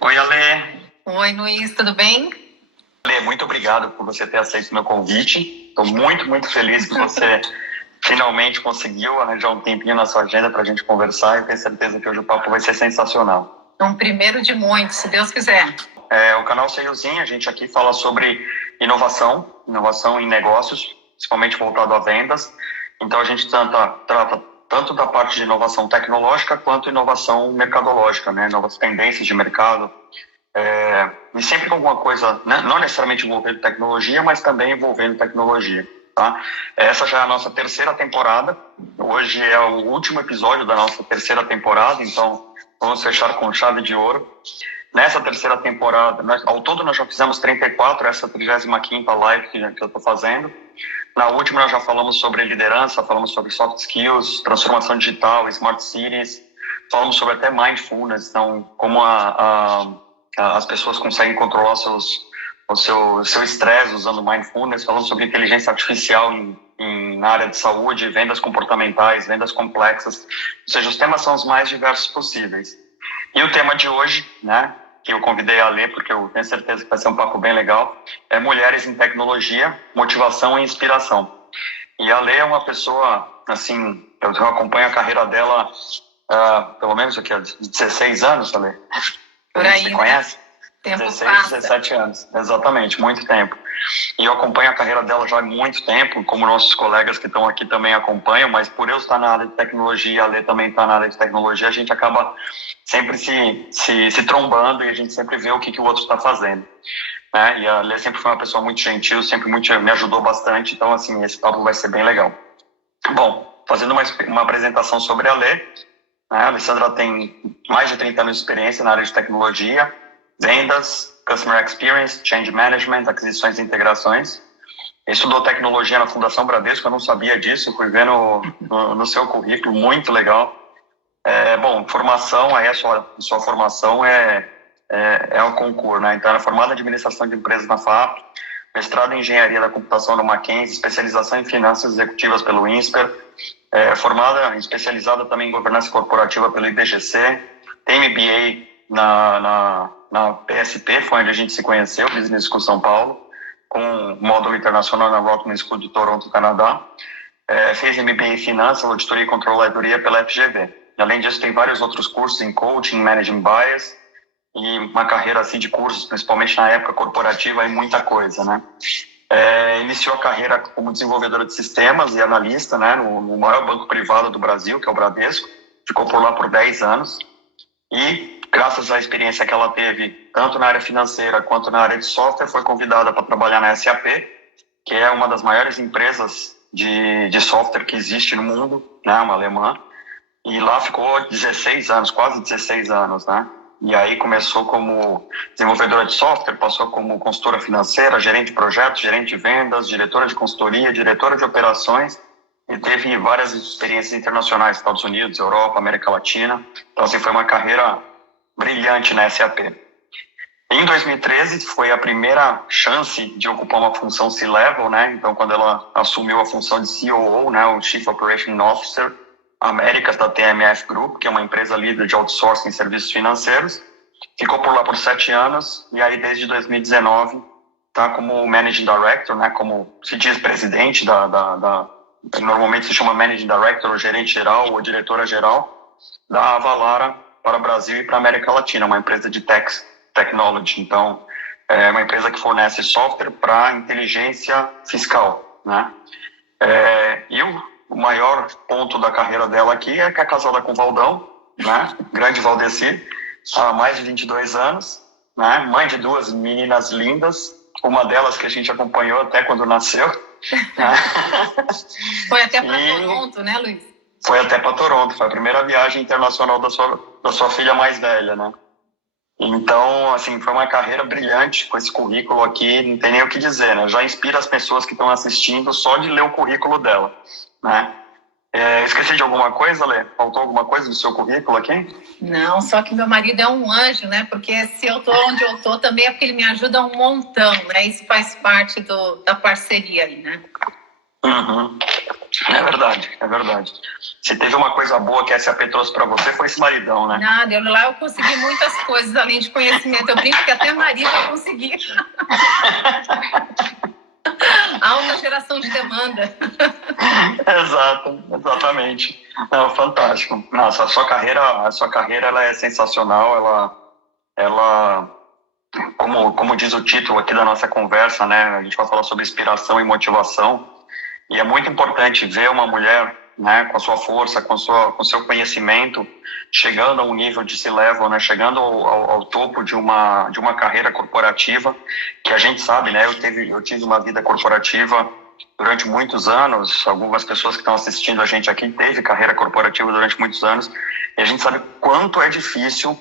Oi, Ale. Oi, Luiz, tudo bem? Ale, muito obrigado por você ter aceito o meu convite. Estou muito feliz que você finalmente conseguiu arranjar um tempinho na sua agenda para a gente conversar e tenho certeza que hoje o papo vai ser sensacional. É um primeiro de muitos, se Deus quiser. O canal Saleszinho, a gente aqui fala sobre inovação em negócios, principalmente voltado a vendas. Então a gente trata tanto da parte de inovação tecnológica quanto inovação mercadológica, né? Novas tendências de mercado. E sempre com alguma coisa, né? Não necessariamente envolvendo tecnologia, mas também envolvendo tecnologia. Tá? Essa já é a nossa terceira temporada. Hoje é o último episódio da nossa terceira temporada, então vamos fechar com chave de ouro. Nessa terceira temporada, ao todo nós já fizemos 34, essa 35ª live que eu estou fazendo. Na última nós já falamos sobre liderança, falamos sobre soft skills, transformação digital, smart cities, falamos sobre até mindfulness, então como as pessoas conseguem controlar o seu estresse usando mindfulness, falamos sobre inteligência artificial na área de saúde, vendas comportamentais, vendas complexas, ou seja, os temas são os mais diversos possíveis. E o tema de hoje, né, que eu convidei a ler, porque eu tenho certeza que vai ser um papo bem legal, é Mulheres em Tecnologia, Motivação e Inspiração. E a Lê é uma pessoa, assim, eu acompanho a carreira dela pelo menos aqui há 16 anos, Lê. Por aí, você conhece? Tempo 16, passa. 17 anos, exatamente, muito tempo. E eu acompanho a carreira dela já há muito tempo, como nossos colegas que estão aqui também acompanham, mas por eu estar na área de tecnologia, a Lê também está na área de tecnologia, a gente acaba sempre se trombando e a gente sempre vê o que o outro está fazendo. Né? E a Lê sempre foi uma pessoa muito gentil, sempre me ajudou bastante, então assim, esse papo vai ser bem legal. Bom, fazendo uma apresentação sobre a Lê, né? A Alessandra tem mais de 30 anos de experiência na área de tecnologia, vendas, Customer Experience, Change Management, aquisições e integrações. Estudou tecnologia na Fundação Bradesco, eu não sabia disso, fui ver no seu currículo, muito legal. Bom, formação, aí a sua formação é o concurso, né? Então, ela é formada em Administração de Empresas na FAP, mestrado em Engenharia da Computação no Mackenzie, especialização em Finanças Executivas pelo INSPER, formada, especializada também em Governança Corporativa pelo IBGC, tem MBA na PSP, foi onde a gente se conheceu, Business School São Paulo, com módulo internacional na Rotman School de Toronto, Canadá. Fez MBA em Finanças, Auditoria e Controladoria pela FGV. Além disso, tem vários outros cursos em Coaching, Managing Bias, e uma carreira assim de cursos, principalmente na época corporativa, e muita coisa, né? Iniciou a carreira como desenvolvedora de sistemas e analista, né, no maior banco privado do Brasil, que é o Bradesco. Ficou por lá por 10 anos. E, graças à experiência que ela teve, tanto na área financeira quanto na área de software, foi convidada para trabalhar na SAP, que é uma das maiores empresas de software que existe no mundo, né, uma alemã. E lá ficou 16 anos, quase 16 anos, né? E aí começou como desenvolvedora de software, passou como consultora financeira, gerente de projetos, gerente de vendas, diretora de consultoria, diretora de operações, e teve várias experiências internacionais, Estados Unidos, Europa, América Latina. Então, assim, foi uma carreira brilhante na SAP. Em 2013, foi a primeira chance de ocupar uma função C-Level, né? Então, quando ela assumiu a função de COO, né, o Chief Operating Officer, Américas da TMF Group, que é uma empresa líder de outsourcing em serviços financeiros. Ficou por lá por 7 anos, e aí desde 2019 está como Managing Director, né, como se diz presidente normalmente se chama Managing Director, ou gerente geral, ou diretora geral, da Avalara para o Brasil e para a América Latina, uma empresa de technology. Então, é uma empresa que fornece software para inteligência fiscal, né? E o maior ponto da carreira dela aqui é que é casada com o Valdão, né? Grande Valdeci, há mais de 22 anos, né? Mãe de 2 meninas lindas, uma delas que a gente acompanhou até quando nasceu. Né? Foi até para Toronto, né, Luiz? Foi até para Toronto, foi a primeira viagem internacional da sua filha mais velha, né? Então, assim, foi uma carreira brilhante com esse currículo aqui, não tem nem o que dizer, né? Já inspira as pessoas que estão assistindo só de ler o currículo dela, né? Esqueci de alguma coisa, Lê? Faltou alguma coisa do seu currículo aqui? Não, só que meu marido é um anjo, né? Porque se eu tô onde eu tô também é porque ele me ajuda um montão, né? Isso faz parte da parceria aí, né? Uhum. É verdade, é verdade. Se teve uma coisa boa que a SAP trouxe para você, foi esse maridão, né? Nada, lá eu consegui muitas coisas, além de conhecimento. Eu brinco que até marido eu consegui. Alta geração de demanda. Exatamente. Não, fantástico. Nossa, a sua carreira ela é sensacional. Ela como diz o título aqui da nossa conversa, né? A gente vai falar sobre inspiração e motivação. E é muito importante ver uma mulher, né, com a sua força, com o seu conhecimento, chegando a um nível de C-level, né, chegando ao topo de uma carreira corporativa, que a gente sabe, né, eu tive uma vida corporativa durante muitos anos, algumas pessoas que estão assistindo a gente aqui teve carreira corporativa durante muitos anos, e a gente sabe quanto é difícil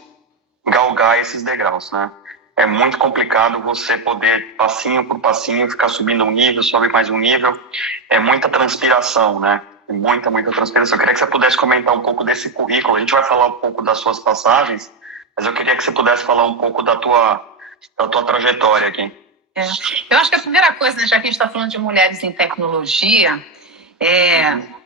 galgar esses degraus, né? É muito complicado você poder, passinho por passinho, ficar subindo um nível, sobe mais um nível. É muita transpiração, né? Muita transpiração. Eu queria que você pudesse comentar um pouco desse currículo. A gente vai falar um pouco das suas passagens, mas eu queria que você pudesse falar um pouco da tua trajetória aqui. Eu acho que a primeira coisa, né, já que a gente está falando de mulheres em tecnologia,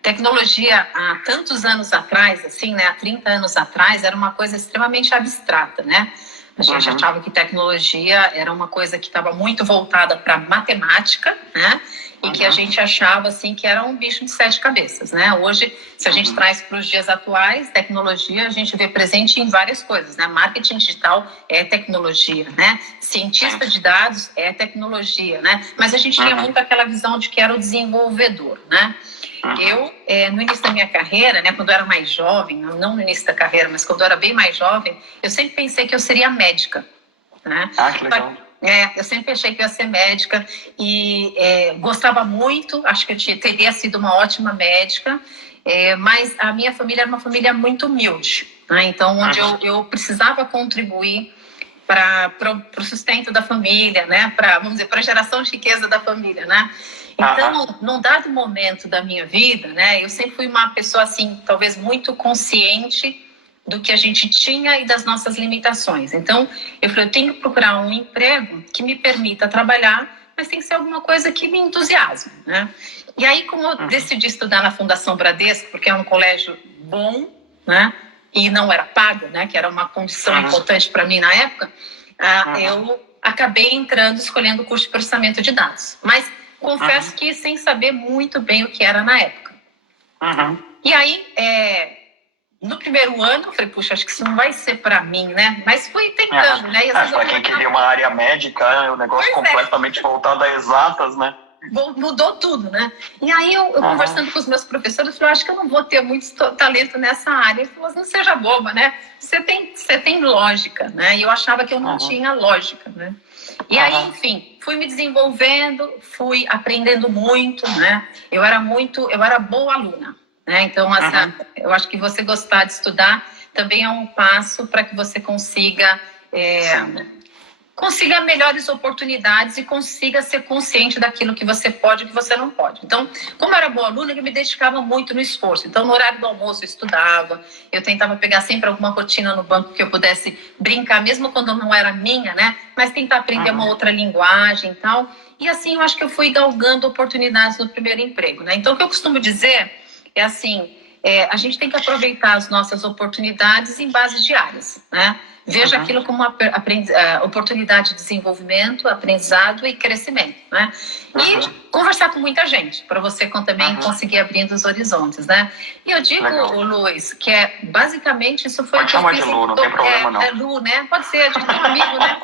tecnologia há tantos anos atrás, assim, né, há 30 anos atrás, era uma coisa extremamente abstrata, né? A gente achava que tecnologia era uma coisa que estava muito voltada para matemática, né? E que a gente achava, assim, que era um bicho de 7 cabeças, né? Hoje, se a gente traz para os dias atuais, tecnologia, a gente vê presente em várias coisas, né? Marketing digital é tecnologia, né? Cientista de dados é tecnologia, né? Mas a gente tinha muito aquela visão de que era o desenvolvedor, né? Eu, no início da minha carreira, né, quando eu era mais jovem, não no início da carreira, mas quando eu era bem mais jovem, eu sempre pensei que eu seria médica, né? Que legal. Eu sempre achei que eu ia ser médica e gostava muito, acho que eu teria sido uma ótima médica, mas a minha família era uma família muito humilde, né? Então, onde eu precisava contribuir para o sustento da família, né? Vamos dizer, para a geração de riqueza da família, né? Então, num dado momento da minha vida, né, eu sempre fui uma pessoa, assim, talvez muito consciente do que a gente tinha e das nossas limitações. Então, eu falei, eu tenho que procurar um emprego que me permita trabalhar, mas tem que ser alguma coisa que me entusiasme, né? E aí, como eu decidi estudar na Fundação Bradesco, porque é um colégio bom, né, e não era pago, né, que era uma condição importante para mim na época, eu acabei escolhendo o curso de processamento de dados. Mas confesso que sem saber muito bem o que era na época. E aí, no primeiro ano, eu falei, puxa, acho que isso não vai ser para mim, né? Mas fui tentando, né? Para quem queria uma área médica, é um negócio completamente voltado a exatas, né? Mudou tudo, né? E aí, eu conversando com os meus professores, eu falei, acho que eu não vou ter muito talento nessa área. Ele falou, não seja boba, né? Você tem lógica, né? E eu achava que eu não tinha lógica, né? E aí, enfim, fui me desenvolvendo, fui aprendendo muito, né? Eu era boa aluna, né? Então, eu acho que você gostar de estudar também é um passo para que você consiga melhores oportunidades e consiga ser consciente daquilo que você pode e que você não pode. Então, como eu era boa aluna, eu me dedicava muito no esforço. Então, no horário do almoço, eu estudava, eu tentava pegar sempre alguma rotina no banco que eu pudesse brincar, mesmo quando não era minha, né? Mas tentar aprender uma outra linguagem e tal. E assim, eu acho que eu fui galgando oportunidades no primeiro emprego, né? Então, o que eu costumo dizer é assim, a gente tem que aproveitar as nossas oportunidades em bases diárias, né? Veja aquilo como uma oportunidade de desenvolvimento, aprendizado e crescimento, né? E conversar com muita gente, para você também conseguir abrindo os horizontes, né? E eu digo, Luiz, que basicamente isso foi... Pode chamar de Lu, não tem problema não. Lu, né? Pode ser, a gente tem um amigo, né?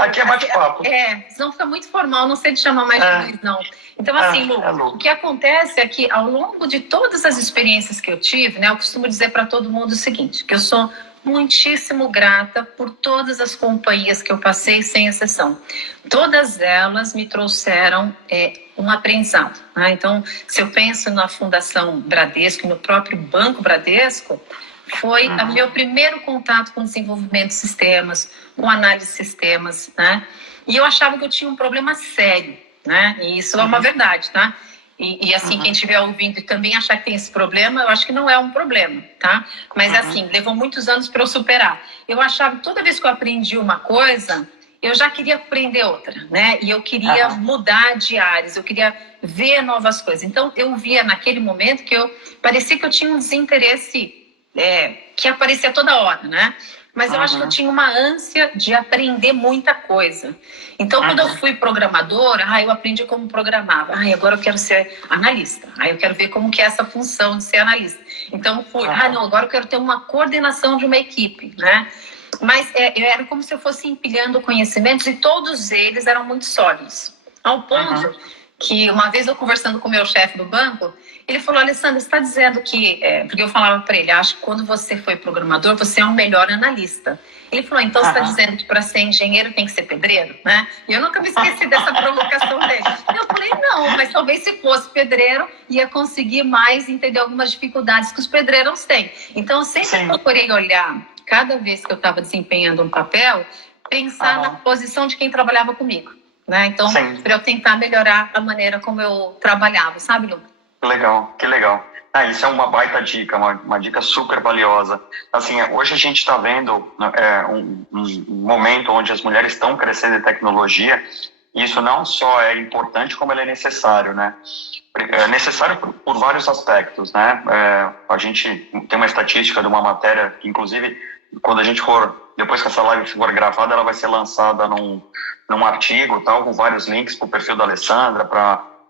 Aqui é bate-papo. Senão fica muito formal, não sei te chamar mais de Luiz, não. Então, assim, Lu, o que acontece é que ao longo de todas as experiências que eu tive, né? Eu costumo dizer para todo mundo o seguinte, que eu sou muitíssimo grata por todas as companhias que eu passei, sem exceção. Todas elas me trouxeram um aprendizado, né? Então, se eu penso na Fundação Bradesco, no próprio Banco Bradesco, foi o meu primeiro contato com desenvolvimento de sistemas, com análise de sistemas, né? E eu achava que eu tinha um problema sério, né? E isso é uma verdade, tá? E assim, quem estiver ouvindo e também achar que tem esse problema, eu acho que não é um problema, tá? Mas assim, levou muitos anos para eu superar. Eu achava que toda vez que eu aprendi uma coisa, eu já queria aprender outra, né? E eu queria mudar de áreas, eu queria ver novas coisas. Então, eu via naquele momento que parecia que eu tinha um desinteresse que aparecia toda hora, né? Mas eu acho que eu tinha uma ânsia de aprender muita coisa. Então, quando eu fui programadora, eu aprendi como programava. Agora eu quero ser analista. Eu quero ver como que é essa função de ser analista. Então, fui, não, agora eu quero ter uma coordenação de uma equipe, né? Mas era como se eu fosse empilhando conhecimentos e todos eles eram muito sólidos. Ao ponto que, uma vez eu conversando com o meu chefe do banco, ele falou, Alessandra, você está dizendo que... porque eu falava para ele, acho que quando você foi programador, você é um melhor analista. Ele falou, então você está dizendo que para ser engenheiro tem que ser pedreiro, né? E eu nunca me esqueci dessa provocação dele. Eu falei, não, mas talvez se fosse pedreiro, ia conseguir mais entender algumas dificuldades que os pedreiros têm. Então, eu sempre procurei olhar, cada vez que eu estava desempenhando um papel, pensar na posição de quem trabalhava comigo, né? Então, para eu tentar melhorar a maneira como eu trabalhava, sabe, Lu? Legal, que legal. Isso é uma baita dica, uma dica super valiosa. Assim, hoje a gente está vendo um momento onde as mulheres estão crescendo em tecnologia, e isso não só é importante, como ele é necessário, né? É necessário por vários aspectos, né? A gente tem uma estatística de uma matéria, que, inclusive, quando a gente depois que essa live for gravada, ela vai ser lançada num artigo, tal, com vários links para o perfil da Alessandra,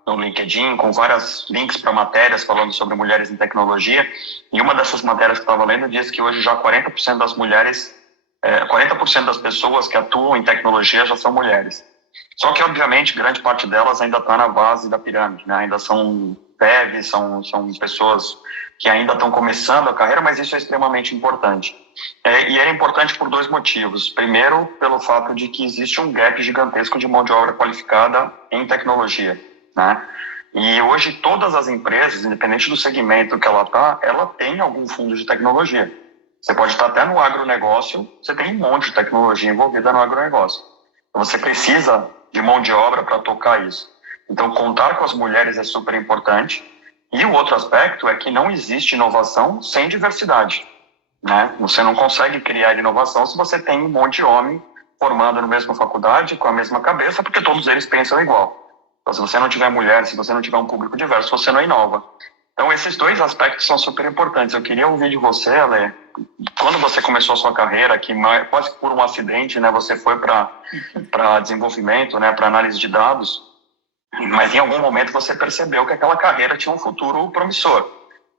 no LinkedIn, com vários links para matérias falando sobre mulheres em tecnologia. E uma dessas matérias que eu estava lendo diz que hoje já 40% das mulheres, 40% das pessoas que atuam em tecnologia já são mulheres. Só que, obviamente, grande parte delas ainda está na base da pirâmide, né? Ainda são devs, são pessoas que ainda estão começando a carreira, mas isso é extremamente importante. E é importante por dois motivos. Primeiro, pelo fato de que existe um gap gigantesco de mão de obra qualificada em tecnologia, né? E hoje todas as empresas, independente do segmento que ela tem algum fundo de tecnologia. Você pode estar até no agronegócio, você tem um monte de tecnologia envolvida no agronegócio. Então, você precisa de mão de obra para tocar isso. Então, contar com as mulheres é super importante. E o outro aspecto é que não existe inovação sem diversidade, né? Você não consegue criar inovação se você tem um monte de homem formando na mesma faculdade, com a mesma cabeça, porque todos eles pensam igual. Então, se você não tiver mulher, se você não tiver um público diverso, você não inova. Então, esses dois aspectos são super importantes. Eu queria ouvir de você, Ale, quando você começou a sua carreira, que quase por um acidente, né, você foi para desenvolvimento, né, para análise de dados, mas em algum momento você percebeu que aquela carreira tinha um futuro promissor,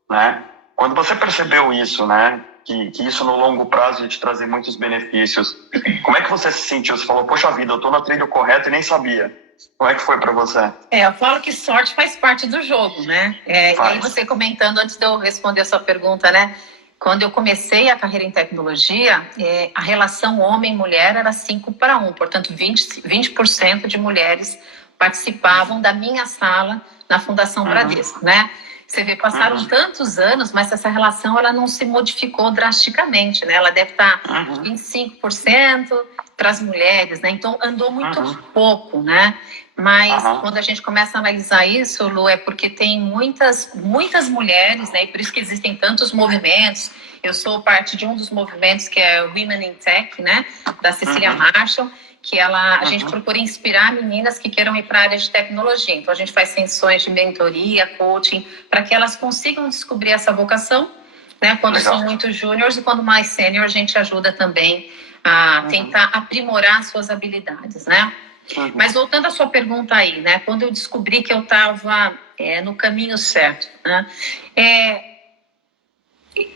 né? Quando você percebeu isso, né, que isso no longo prazo ia te trazer muitos benefícios, como é que você se sentiu? Você falou, poxa vida, eu estou na trilha correta e nem sabia. Como é que foi para você? Eu falo que sorte faz parte do jogo, né? E aí você comentando, antes de eu responder a sua pergunta, né? Quando eu comecei a carreira em tecnologia, a relação homem-mulher era 5-1, portanto 20% de mulheres participavam da minha sala na Fundação Bradesco, né? Você vê, passaram tantos anos, mas essa relação ela não se modificou drasticamente, né? Ela deve estar 25% para as mulheres, né? Então, andou muito pouco, né? Mas quando a gente começa a analisar isso, Lu, é porque tem muitas mulheres, né? E por isso que existem tantos movimentos. Eu sou parte de um dos movimentos que é Women in Tech, né? Da Cecília Marshall, que a gente procura inspirar meninas que queiram ir para a área de tecnologia. Então, a gente faz sessões de mentoria, coaching, para que elas consigam descobrir essa vocação, né? Quando são muito júniores, e quando mais sênior, a gente ajuda também a tentar aprimorar suas habilidades, né? Mas voltando à sua pergunta aí, né? Quando eu descobri que eu estava no caminho certo, né?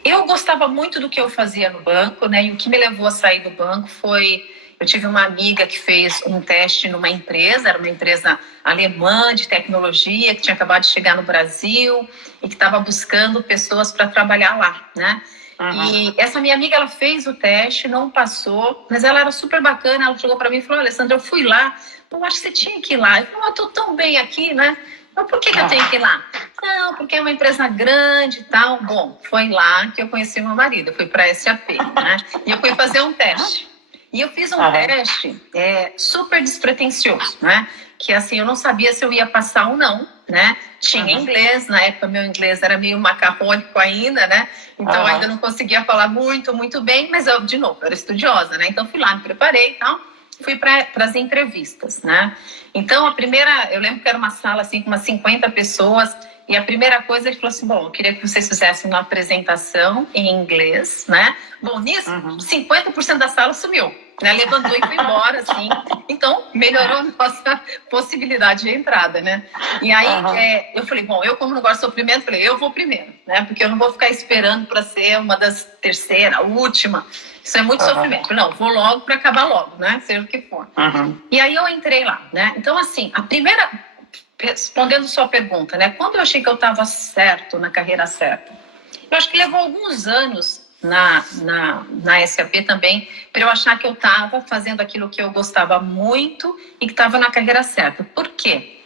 Eu gostava muito do que eu fazia no banco, né? E o que me levou a sair do banco foi... Eu tive uma amiga que fez um teste numa empresa, era uma empresa alemã de tecnologia, que tinha acabado de chegar no Brasil e que estava buscando pessoas para trabalhar lá, né? E essa minha amiga, ela fez o teste, não passou, mas ela era super bacana, ela chegou para mim e falou, Alessandra, eu fui lá, eu acho que você tinha que ir lá. Eu falei, eu estou tão bem aqui, né? Mas por que eu tenho que ir lá? Não, porque é uma empresa grande e tal. Bom, foi lá que eu conheci meu marido, eu fui para a SAP, né? E eu fui fazer um teste. E eu fiz um teste super despretensioso, né? Que assim, eu não sabia se eu ia passar ou não, né? Tinha inglês, na época meu inglês era meio macarrônico ainda, né? Então ainda não conseguia falar muito bem, mas eu, de novo, era estudiosa, né? Então fui lá, me preparei e tal. fui para as entrevistas, né? Então, eu lembro que era uma sala assim com umas 50 pessoas, e a primeira coisa ele falou assim, bom, eu queria que vocês fizessem uma apresentação em inglês, né? Bom, nisso, 50% da sala sumiu, né? Levantou e foi embora, assim. Então, melhorou a nossa possibilidade de entrada, né? E aí, eu falei, bom, eu como não gosto de sofrimento, falei, eu vou primeiro, né? Porque eu não vou ficar esperando para ser uma das terceira, última. Isso é muito sofrimento. Não, vou logo para acabar logo, né? Seja o que for. E aí eu entrei lá, né? Então, assim, respondendo sua pergunta, né? Quando eu achei que eu estava certo, na carreira certa, eu acho que levou alguns anos na SAP também para eu achar que eu estava fazendo aquilo que eu gostava muito e que estava na carreira certa. Por quê?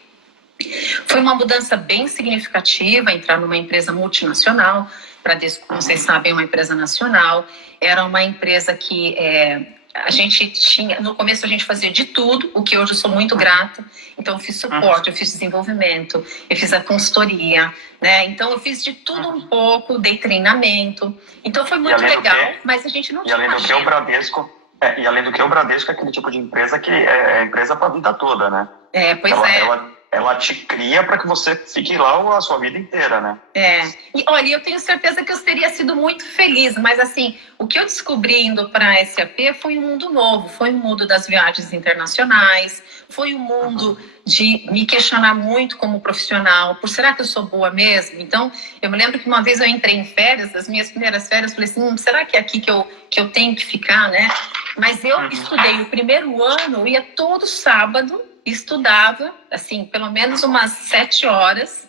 Foi uma mudança bem significativa entrar numa empresa multinacional. Bradesco, como vocês sabem, é uma empresa nacional. Era uma empresa que a gente tinha... No começo a gente fazia de tudo, o que hoje eu sou muito grata. Então eu fiz suporte, eu fiz desenvolvimento, eu fiz a consultoria, né? Então eu fiz de tudo um pouco, dei treinamento. Então foi muito legal, mas a gente não tinha E além do que o Bradesco é aquele tipo de empresa que é empresa para a vida toda, né? Ela te cria para que você fique lá a sua vida inteira, né? E olha, eu tenho certeza que eu teria sido muito feliz, mas assim, o que eu descobri indo para a SAP foi um mundo novo, foi um mundo das viagens internacionais, foi um mundo de me questionar muito como profissional, será que eu sou boa mesmo? Então, eu me lembro que uma vez eu entrei em férias, as minhas primeiras férias, falei assim, será que é aqui que eu tenho que ficar, né? Mas eu estudei o primeiro ano, eu ia todo sábado, estudava, assim, pelo menos umas 7 horas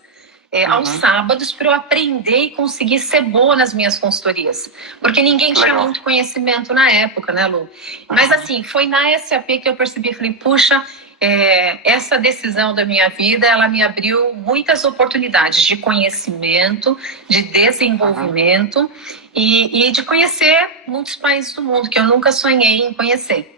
aos sábados para eu aprender e conseguir ser boa nas minhas consultorias. Porque ninguém tinha muito conhecimento na época, né, Lu? Mas, assim, foi na SAP que eu percebi, falei, puxa, essa decisão da minha vida, ela me abriu muitas oportunidades de conhecimento, de desenvolvimento e de conhecer muitos países do mundo que eu nunca sonhei em conhecer.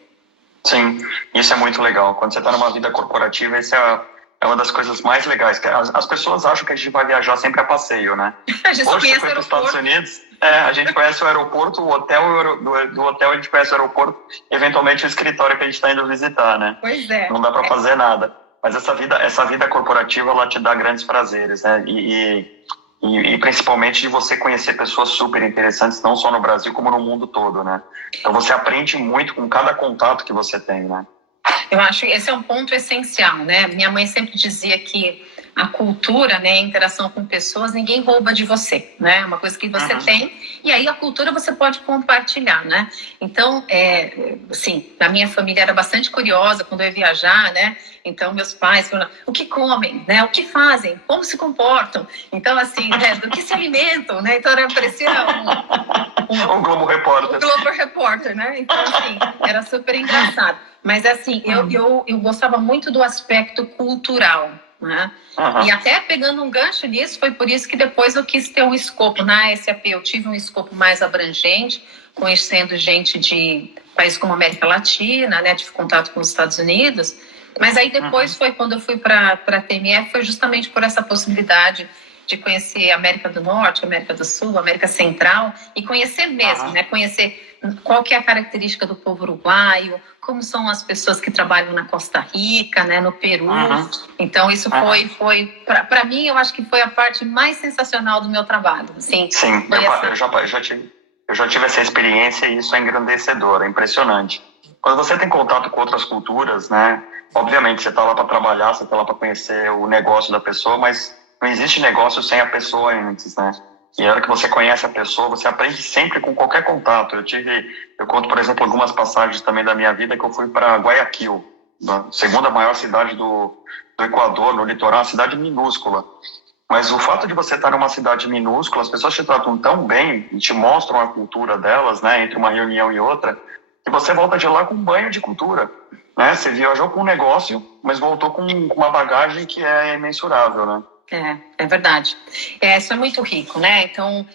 Sim, isso é muito legal. Quando você está numa vida corporativa, isso é uma das coisas mais legais. As pessoas acham que a gente vai viajar sempre a passeio, né? A gente Hoje você foi para os Estados Unidos, a gente conhece o aeroporto, o hotel, do hotel a gente conhece o aeroporto, eventualmente o escritório que a gente está indo visitar, né? Pois é. Não dá para fazer nada. Mas essa vida corporativa, ela te dá grandes prazeres, né? E principalmente de você conhecer pessoas super interessantes, não só no Brasil, como no mundo todo, né? Então você aprende muito com cada contato que você tem, né? Eu acho que esse é um ponto essencial, né? Minha mãe sempre dizia que a cultura, né, a interação com pessoas, ninguém rouba de você, né? É uma coisa que você tem, e aí a cultura você pode compartilhar, né? Então, assim, a minha família era bastante curiosa quando eu ia viajar, né? Então, meus pais falaram, o que comem, né? O que fazem? Como se comportam? Então, assim, né, do que se alimentam, né? Então, parecia um Globo Repórter. Um Globo Repórter, né? Então, assim, era super engraçado. Mas, assim, eu gostava muito do aspecto cultural, né? E até pegando um gancho nisso, foi por isso que depois eu quis ter um escopo. Na SAP eu tive um escopo mais abrangente, conhecendo gente de países como América Latina, né? Tive contato com os Estados Unidos. Mas aí depois foi quando eu fui para a TMF, foi justamente por essa possibilidade de conhecer a América do Norte, América do Sul, América Central, e conhecer mesmo, né? Conhecer qual que é a característica do povo uruguaio, como são as pessoas que trabalham na Costa Rica, né, no Peru. Então, isso foi para mim, eu acho que foi a parte mais sensacional do meu trabalho. Assim, sim, eu já tive essa experiência e isso é engrandecedor, é impressionante. Quando você tem contato com outras culturas, né, obviamente você está lá para trabalhar, você está lá para conhecer o negócio da pessoa, mas não existe negócio sem a pessoa antes, né? E na hora que você conhece a pessoa, você aprende sempre com qualquer contato. Eu conto, por exemplo, algumas passagens também da minha vida que eu fui para Guayaquil, a segunda maior cidade do Equador, no litoral, uma cidade minúscula. Mas o fato de você estar numa cidade minúscula, as pessoas te tratam tão bem e te mostram a cultura delas, né, entre uma reunião e outra, que você volta de lá com um banho de cultura, né? Você viajou com um negócio, mas voltou com uma bagagem que é imensurável, né? É verdade. Isso é muito rico, né? Então,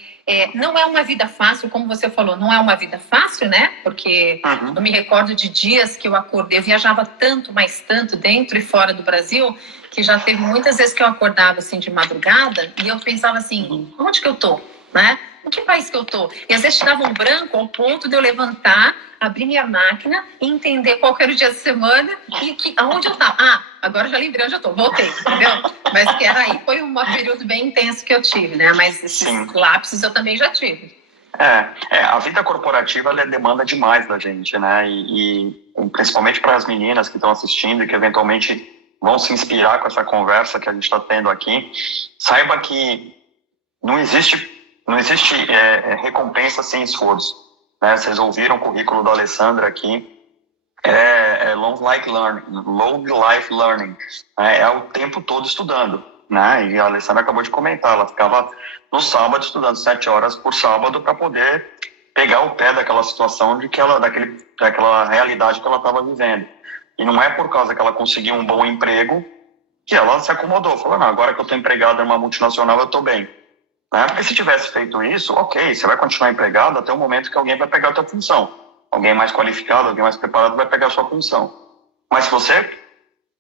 não é uma vida fácil, como você falou, não é uma vida fácil, né? Porque eu me recordo de dias que eu acordei, eu viajava tanto, mas tanto, dentro e fora do Brasil, que já teve muitas vezes que eu acordava, assim, de madrugada, e eu pensava assim, onde que eu tô? né? Em que país que eu tô? E às vezes dava um branco ao ponto de eu levantar, abrir minha máquina e entender qual era o dia da semana e aonde eu estava. Ah, agora já lembrei onde eu tô, voltei, entendeu? Mas que era aí, foi um período bem intenso que eu tive, né? Mas esses lapsos eu também já tive. A vida corporativa ela demanda demais da gente, né? E principalmente para as meninas que estão assistindo e que eventualmente vão se inspirar com essa conversa que a gente está tendo aqui, saiba que não existe recompensa sem esforço, né? Vocês ouviram o currículo da Alessandra aqui, long life learning, né? É o tempo todo estudando, né? E a Alessandra acabou de comentar, ela ficava no sábado estudando 7 horas por sábado para poder pegar o pé daquela situação daquela realidade que ela estava vivendo. E não é por causa que ela conseguiu um bom emprego que ela se acomodou, falou, não, agora que eu estou empregada numa multinacional eu estou bem. Né? Porque se tivesse feito isso, ok, você vai continuar empregado até o momento que alguém vai pegar a tua função. Alguém mais qualificado, alguém mais preparado vai pegar a sua função. Mas se você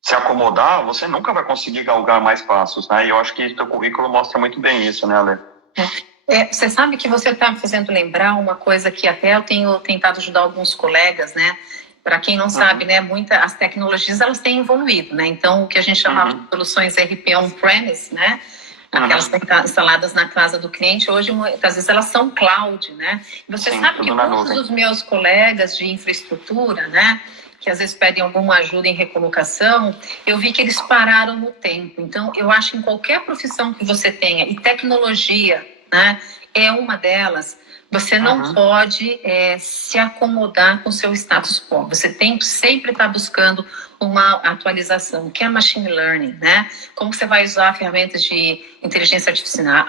se acomodar, você nunca vai conseguir galgar mais passos, né? E eu acho que o teu currículo mostra muito bem isso, né, Ale? Você sabe que você está me fazendo lembrar uma coisa que até eu tenho tentado ajudar alguns colegas, né? Para quem não sabe, né, as tecnologias elas têm evoluído, né? Então, o que a gente chamava de soluções RP on-premise, né? Aquelas que estão instaladas na casa do cliente, hoje, muitas vezes, elas são cloud, né? E você sabe que muitos dos meus colegas de infraestrutura, né, que às vezes pedem alguma ajuda em recolocação, eu vi que eles pararam no tempo. Então, eu acho que em qualquer profissão que você tenha, e tecnologia, né, é uma delas, você não pode se acomodar com o seu status quo. Você tem que sempre estar buscando uma atualização, que é machine learning, né? Como você vai usar ferramentas de inteligência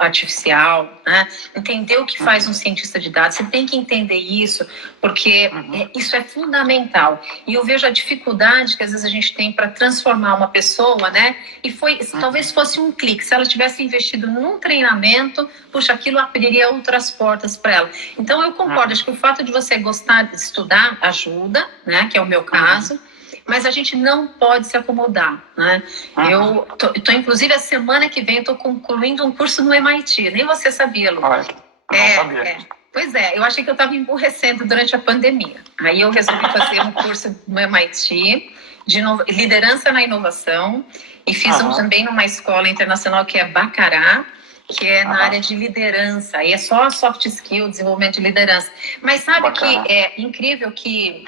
artificial, né? Entender o que faz um cientista de dados. Você tem que entender isso, porque isso é fundamental. E eu vejo a dificuldade que às vezes a gente tem para transformar uma pessoa, né? E talvez fosse um clique. Se ela tivesse investido num treinamento, puxa, aquilo abriria outras portas para ela. Então, eu concordo. Acho que o fato de você gostar de estudar ajuda, né? Que é o meu caso. Mas a gente não pode se acomodar, né? Eu tô, inclusive, a semana que vem, estou concluindo um curso no MIT. Nem você sabia, Lu. Não sabia. Pois é, eu achei que eu estava emburrecendo durante a pandemia. Aí eu resolvi fazer um curso no MIT de liderança na inovação e fiz também numa escola internacional que é Baccarat, que é na área de liderança. Aí é só soft skill, desenvolvimento de liderança. Mas sabe que é incrível que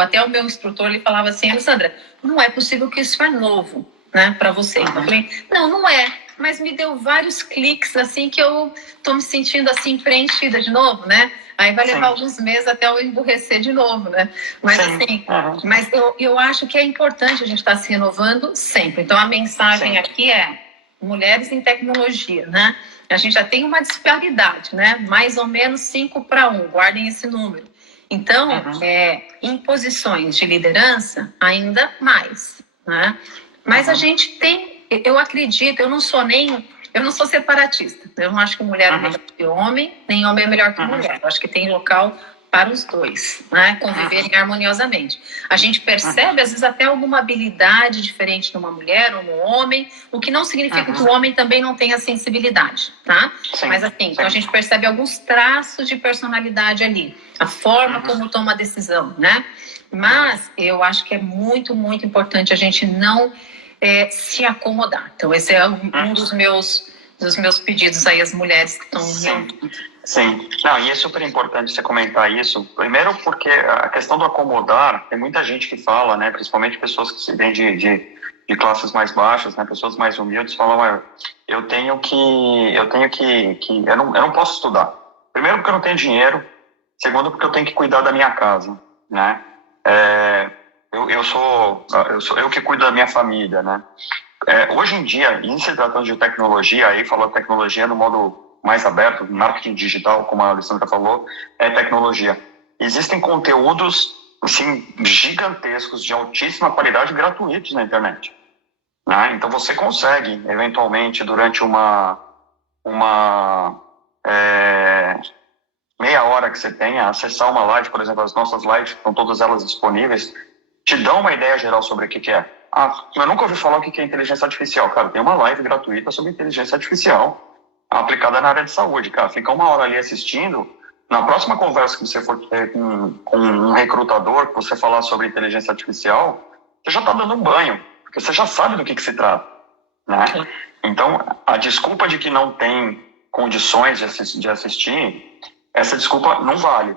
até o meu instrutor, ele falava assim, Alessandra, não é possível que isso é novo, né, para você. Então eu falei, não é, mas me deu vários cliques, assim, que eu tô me sentindo, assim, preenchida de novo, né? Aí vai levar alguns meses até eu emburrecer de novo, né? Mas assim, mas eu acho que é importante a gente estar se renovando sempre. Então a mensagem aqui é mulheres em tecnologia, né? A gente já tem uma disparidade, né? Mais ou menos 5-1, guardem esse número. Então, em posições de liderança, ainda mais, né? Mas a gente tem, eu acredito, eu não sou separatista. Eu não acho que mulher é melhor que homem, nem homem é melhor que mulher. Eu acho que tem local para os dois, né? Conviverem harmoniosamente. A gente percebe, às vezes, até alguma habilidade diferente numa mulher ou no homem, o que não significa que o homem também não tenha sensibilidade, tá? Mas assim, então a gente percebe alguns traços de personalidade ali, a forma como toma a decisão, né? Mas eu acho que é muito, muito importante a gente não se acomodar. Então esse é um dos meus pedidos aí às mulheres que estão Sim, não, e é super importante você comentar isso. Primeiro porque a questão do acomodar, tem muita gente que fala, né, principalmente pessoas que se vêm de classes mais baixas, né, pessoas mais humildes, falam, eu não posso estudar. Primeiro porque eu não tenho dinheiro, segundo porque eu tenho que cuidar da minha casa, né, eu que cuido da minha família, né. Hoje em dia, em se tratando de tecnologia, aí falou tecnologia no modo mais aberto, marketing digital, como a Alessandra falou, é tecnologia. Existem conteúdos, assim, gigantescos, de altíssima qualidade, gratuitos na internet. Né? Então, você consegue, eventualmente, durante uma meia hora que você tenha, acessar uma live, por exemplo, as nossas lives, estão todas elas disponíveis, te dão uma ideia geral sobre o que é. Eu nunca ouvi falar o que é inteligência artificial. Cara, tem uma live gratuita sobre inteligência artificial. aplicada na área de saúde, cara. Fica 1 hora ali assistindo. Na próxima conversa que você for ter com um recrutador, que você falar sobre inteligência artificial, você já está dando um banho, porque você já sabe do que se trata, né? Então, a desculpa de que não tem condições de assistir, essa desculpa não vale,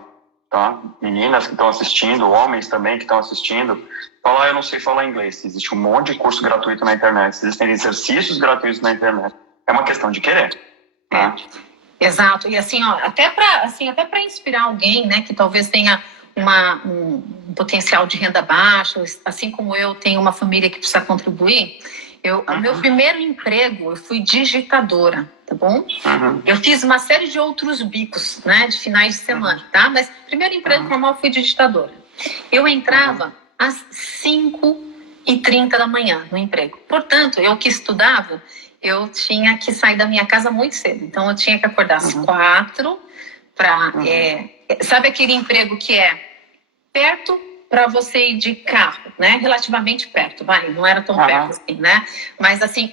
tá? Meninas que estão assistindo, homens também que estão assistindo, falar, eu não sei falar inglês. Existe um monte de curso gratuito na internet, existem exercícios gratuitos na internet. É uma questão de querer, né? Exato, e assim, ó, até para inspirar alguém, né, que talvez tenha um potencial de renda baixa, assim como eu tenho uma família que precisa contribuir, o meu primeiro emprego, eu fui digitadora, tá bom? Eu fiz uma série de outros bicos, né, de finais de semana, tá? Mas primeiro emprego formal, fui digitadora. Eu entrava às 5h30 da manhã no emprego. Portanto, eu que estudava, eu tinha que sair da minha casa muito cedo. Então, eu tinha que acordar às 4 para... sabe aquele emprego que é perto para você ir de carro, né? Relativamente perto, vai. Não era tão perto assim, né? Mas, assim,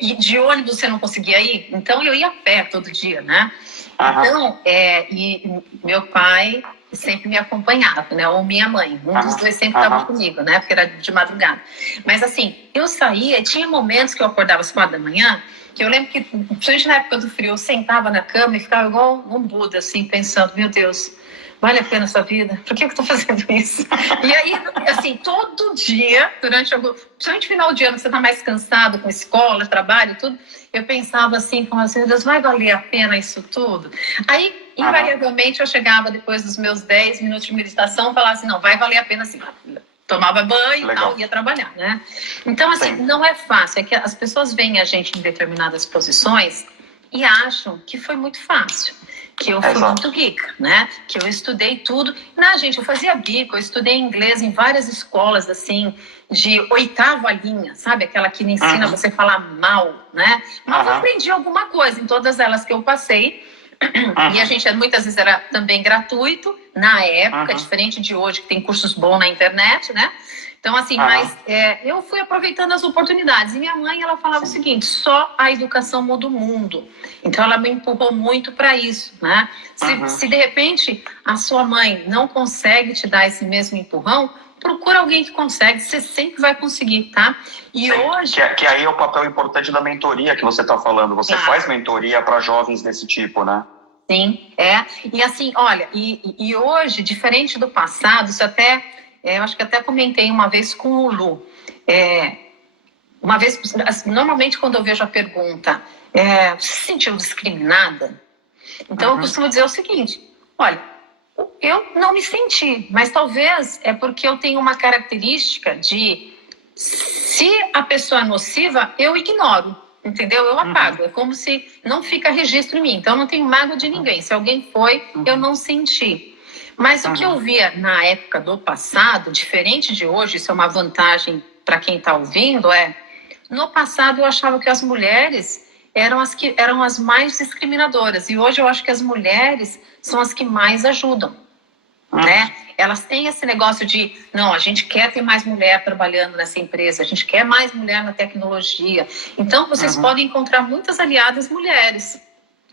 e de ônibus você não conseguia ir? Então, eu ia a pé todo dia, né? Então, e meu pai sempre me acompanhava, né? Ou minha mãe. Um dos dois sempre estava comigo, né? Porque era de madrugada. Mas, assim, eu saía, tinha momentos que eu acordava às 4 da manhã, que eu lembro que, principalmente na época do frio, eu sentava na cama e ficava igual um Buda, assim, pensando, meu Deus, vale a pena essa vida? Por que eu estou fazendo isso? E aí, assim, todo dia, principalmente no final de ano, você está mais cansado com escola, trabalho, tudo, eu pensava assim, falava assim, meu Deus, vai valer a pena isso tudo? Aí, invariavelmente, eu chegava depois dos meus 10 minutos de meditação, falava assim, não, vai valer a pena sim. Tomava banho e tal, ia trabalhar, né? Então, assim, não é fácil. É que as pessoas veem a gente em determinadas posições e acham que foi muito fácil, que eu fui muito rica, né? Que eu estudei tudo. Não, gente, eu fazia bico, eu estudei inglês em várias escolas, assim, de 8ª linha, sabe? Aquela que ensina você a falar mal, né? Mas eu aprendi alguma coisa em todas elas que eu passei. E a gente, muitas vezes, era também gratuito, na época, diferente de hoje, que tem cursos bons na internet, né? Então, assim, mas eu fui aproveitando as oportunidades. E minha mãe, ela falava o seguinte, só a educação muda o mundo. Então, ela me empurrou muito para isso, né? Se, de repente, a sua mãe não consegue te dar esse mesmo empurrão, procura alguém que consegue, você sempre vai conseguir, tá? E hoje... Que aí é o papel importante da mentoria que você está falando. Você faz mentoria para jovens desse tipo, né? Sim, E assim, olha, e hoje, diferente do passado, isso até... eu acho que até comentei uma vez com o Lu. Uma vez, normalmente, quando eu vejo a pergunta, se sentiu discriminada? Então, eu costumo dizer o seguinte, olha, eu não me senti, mas talvez é porque eu tenho uma característica de, se a pessoa é nociva, eu ignoro, entendeu? Eu apago, é como se não fica registro em mim. Então, eu não tenho mágoa de ninguém. Se alguém foi, eu não senti. Mas o que eu via na época do passado, diferente de hoje, isso é uma vantagem para quem está ouvindo, no passado eu achava que as mulheres eram as mais discriminadoras, e hoje eu acho que as mulheres são as que mais ajudam, né? Elas têm esse negócio de, não, a gente quer ter mais mulher trabalhando nessa empresa, a gente quer mais mulher na tecnologia. Então, vocês podem encontrar muitas aliadas mulheres,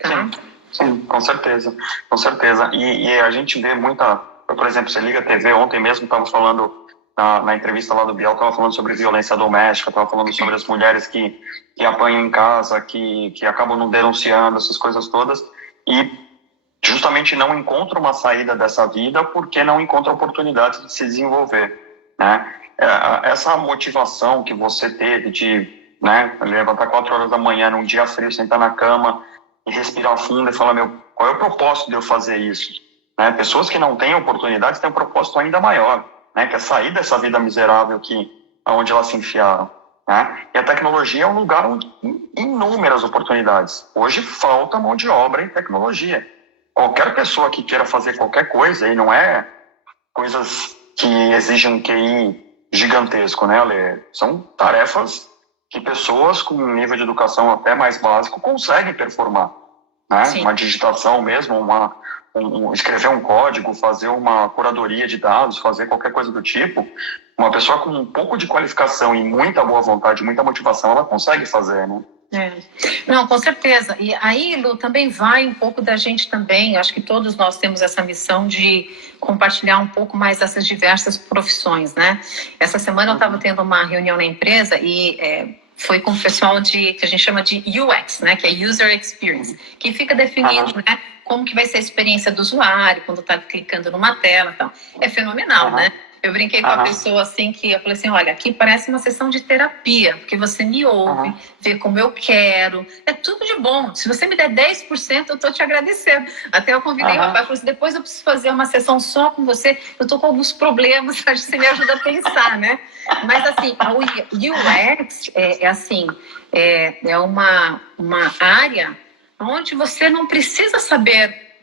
tá? Sim, com certeza, com certeza. E a gente vê muita... Por exemplo, você liga a TV, ontem mesmo estava falando... Na entrevista lá do Bial, estava falando sobre violência doméstica, estava falando sobre as mulheres que apanham em casa, que acabam não denunciando, essas coisas todas, e justamente não encontram uma saída dessa vida porque não encontram oportunidade de se desenvolver, né? Essa motivação que você teve de, né, levantar 4 horas da manhã num dia frio, sentar na cama e respirar fundo e falar, qual é o propósito de eu fazer isso? Né? Pessoas que não têm oportunidades têm um propósito ainda maior, né, que é sair dessa vida miserável onde elas se enfiaram, né? E a tecnologia é um lugar onde tem inúmeras oportunidades. Hoje falta mão de obra em tecnologia. Qualquer pessoa que queira fazer qualquer coisa, e não é coisas que exigem um QI gigantesco, né, Ale? São tarefas que pessoas com um nível de educação até mais básico conseguem performar, né? Uma digitação mesmo, escrever um código, fazer uma curadoria de dados, fazer qualquer coisa do tipo, uma pessoa com um pouco de qualificação e muita boa vontade, muita motivação, ela consegue fazer, né? É. Não, com certeza. E aí, Lu, também vai um pouco da gente também, acho que todos nós temos essa missão de compartilhar um pouco mais dessas diversas profissões, né? Essa semana eu estava tendo uma reunião na empresa e foi com o pessoal que a gente chama de UX, né? Que é User Experience, que fica definindo, né? Como que vai ser a experiência do usuário quando está clicando numa tela e tal. É fenomenal, né? Eu brinquei com a pessoa assim, que eu falei assim, olha, aqui parece uma sessão de terapia, porque você me ouve, vê como eu quero, é tudo de bom. Se você me der 10%, eu tô te agradecendo. Até eu convidei o rapaz, falei assim, depois eu preciso fazer uma sessão só com você, eu tô com alguns problemas, acho que você me ajuda a pensar, né? Mas assim, o UX é uma área onde você não precisa saber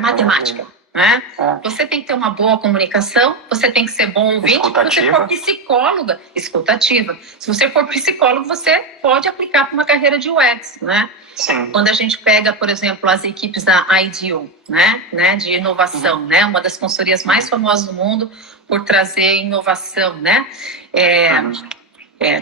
matemática. Né? Você tem que ter uma boa comunicação, você tem que ser bom ouvinte. Se você for psicóloga, escutativa. Se você for psicólogo, você pode aplicar para uma carreira de UX, né? Sim. Quando a gente pega, por exemplo, as equipes da IDEO, né, de inovação, né, uma das consultorias mais famosas do mundo por trazer inovação, né?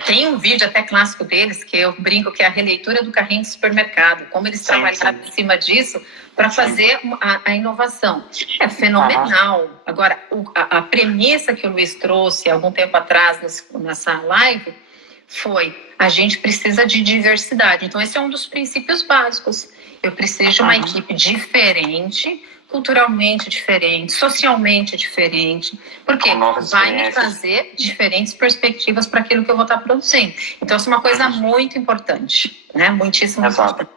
Tem um vídeo até clássico deles, que eu brinco que é a releitura do carrinho de supermercado, como eles trabalharam em cima disso para fazer a inovação. É fenomenal. Agora, a premissa que o Luiz trouxe algum tempo atrás nessa live foi: a gente precisa de diversidade. Então, esse é um dos princípios básicos. Eu preciso de uma equipe diferente, culturalmente diferente, socialmente diferente, porque vai me trazer diferentes perspectivas para aquilo que eu vou estar produzindo. Então, isso é uma coisa muito importante, né? Muitíssimo importante.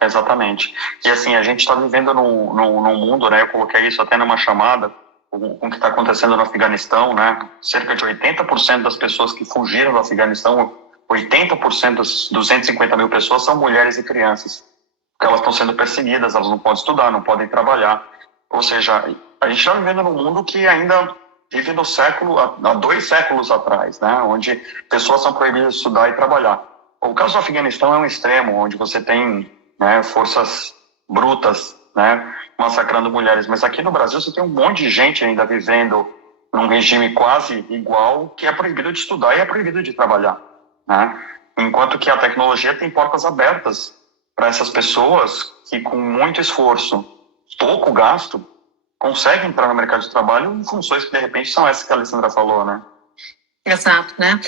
Exatamente. E assim, a gente está vivendo num mundo, né? Eu coloquei isso até numa chamada, com o que está acontecendo no Afeganistão, né? Cerca de 80% das pessoas que fugiram do Afeganistão, 80% das 250 mil pessoas são mulheres e crianças. Porque elas estão sendo perseguidas, elas não podem estudar, não podem trabalhar. Ou seja, a gente está vivendo num mundo que ainda vive no século, há 2 séculos atrás, né? Onde pessoas são proibidas de estudar e trabalhar. O caso do Afeganistão é um extremo, onde você tem, né, forças brutas, né, massacrando mulheres. Mas aqui no Brasil você tem um monte de gente ainda vivendo num regime quase igual, que é proibido de estudar e é proibido de trabalhar, né? Enquanto que a tecnologia tem portas abertas para essas pessoas que, com muito esforço, pouco gasto, conseguem entrar no mercado de trabalho em funções que, de repente, são essas que a Alessandra falou, né? Exato, né?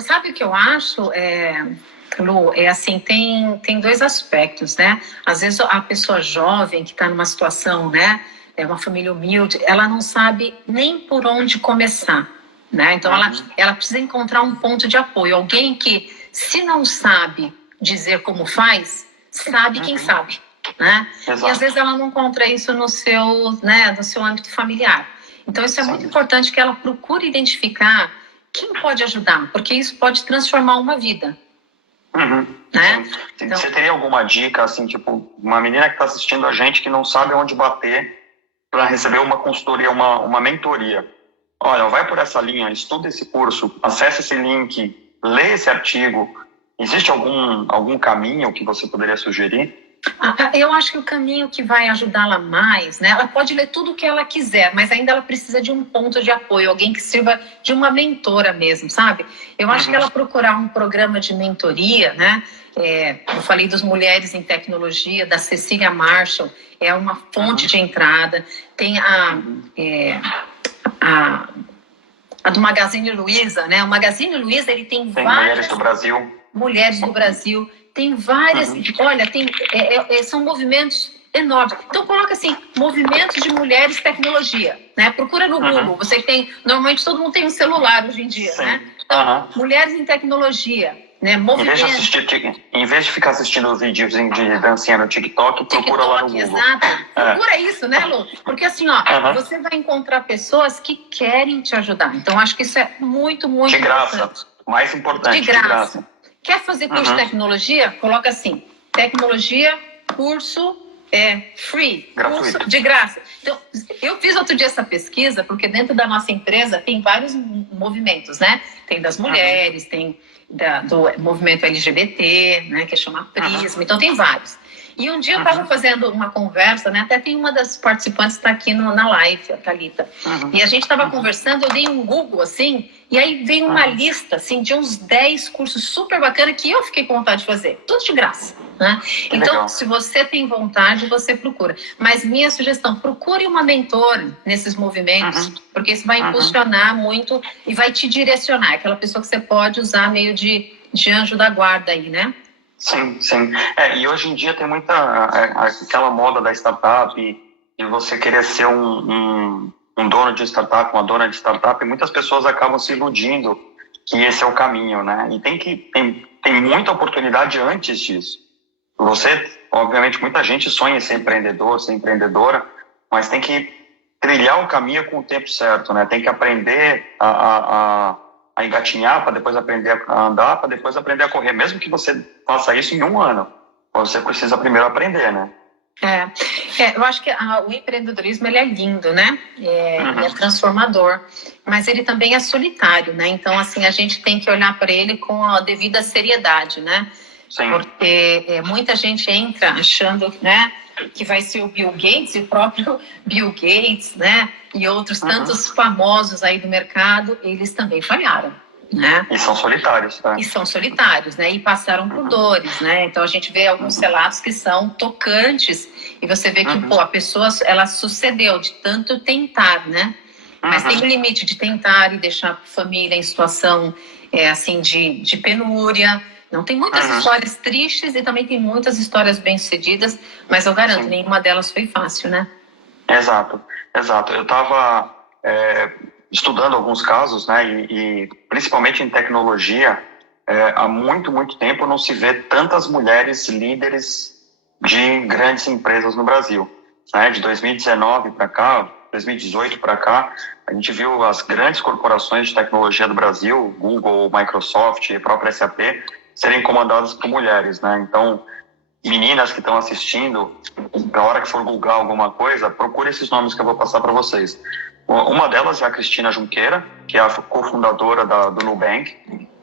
Sabe o que eu acho, Lu? Assim, tem 2 aspectos, né? Às vezes a pessoa jovem que está numa situação, né? Uma família humilde, ela não sabe nem por onde começar, né? Então ela precisa encontrar um ponto de apoio, alguém que, se não sabe dizer como faz, sabe quem sabe, né? E às vezes ela não encontra isso no seu âmbito familiar. Então isso é muito importante, que ela procure identificar quem pode ajudar, porque isso pode transformar uma vida. Né? Então, você teria alguma dica, assim, tipo, uma menina que está assistindo a gente que não sabe onde bater para receber uma consultoria, uma mentoria? Olha, vai por essa linha, estuda esse curso, acesse esse link, lê esse artigo. Existe algum caminho que você poderia sugerir? Eu acho que o caminho que vai ajudá-la mais, né? Ela pode ler tudo o que ela quiser, mas ainda ela precisa de um ponto de apoio, alguém que sirva de uma mentora mesmo, sabe? Eu acho que ela procurar um programa de mentoria, né? Eu falei dos Mulheres em Tecnologia, da Cecília Marshall, é uma fonte de entrada. Tem a do Magazine Luiza, né? O Magazine Luiza, ele tem várias... Mulheres do Brasil. Tem várias... Olha, são movimentos enormes. Então, coloca assim, movimentos de mulheres tecnologia, né? Procura no Google. Você tem... Normalmente, todo mundo tem um celular hoje em dia, né? Então, mulheres em tecnologia, né? Em vez de ficar assistindo vídeos de dancinha no TikTok, procura lá no Google. Exato. Procura isso, né, Lu? Porque assim, você vai encontrar pessoas que querem te ajudar. Então, acho que isso é muito, muito de graça. importante. Mais importante, de graça. Quer fazer curso de tecnologia? Coloca assim, tecnologia, curso free, gratuito. Curso de graça. Então, eu fiz outro dia essa pesquisa, porque dentro da nossa empresa tem vários movimentos, né? Tem das mulheres, tem do movimento LGBT, né, que chama Prisma, então tem vários. E um dia eu estava fazendo uma conversa, né? Até tem uma das participantes que está aqui na live, a Thalita. E a gente estava conversando, eu dei um Google, assim, e aí veio uma lista, assim, de uns 10 cursos super bacanas que eu fiquei com vontade de fazer. Tudo de graça, né? Então, se você tem vontade, você procura. Mas minha sugestão, procure uma mentora nesses movimentos, porque isso vai impulsionar muito e vai te direcionar. Aquela pessoa que você pode usar meio de anjo da guarda aí, né? Sim, sim. E hoje em dia tem muita aquela moda da startup e você querer ser um dono de startup, uma dona de startup, e muitas pessoas acabam se iludindo que esse é o caminho, né? E tem muita oportunidade antes disso. Obviamente, muita gente sonha em ser empreendedor, ser empreendedora, mas tem que trilhar o caminho com o tempo certo, né? Tem que aprender a engatinhar para depois aprender a andar, para depois aprender a correr, mesmo que você faça isso em 1 ano. Você precisa primeiro aprender, né? Eu acho que o empreendedorismo ele é lindo, né? Ele é transformador, mas ele também é solitário, né? Então, assim, a gente tem que olhar para ele com a devida seriedade, né? Sim. Porque muita gente entra achando, né, que vai ser o Bill Gates, e o próprio Bill Gates, né, e outros tantos famosos aí do mercado, eles também falharam, né? E são solitários, tá? E são solitários, né, e passaram por dores, né? Então a gente vê alguns relatos que são tocantes, e você vê que, a pessoa, ela sucedeu de tanto tentar, né? Mas tem um limite de tentar e deixar a família em situação, assim, de penúria. Não, tem muitas histórias tristes e também tem muitas histórias bem-sucedidas, mas eu garanto, nenhuma delas foi fácil, né? Exato. Eu estava estudando alguns casos, né, e principalmente em tecnologia, há muito, muito tempo não se vê tantas mulheres líderes de grandes empresas no Brasil. Né? De 2019 para cá, 2018 para cá, a gente viu as grandes corporações de tecnologia do Brasil, Google, Microsoft e a própria SAP, serem comandadas por mulheres, né? Então, meninas que estão assistindo, na hora que for googar alguma coisa, procure esses nomes que eu vou passar para vocês. Uma delas é a Cristina Junqueira, que é a cofundadora do Nubank.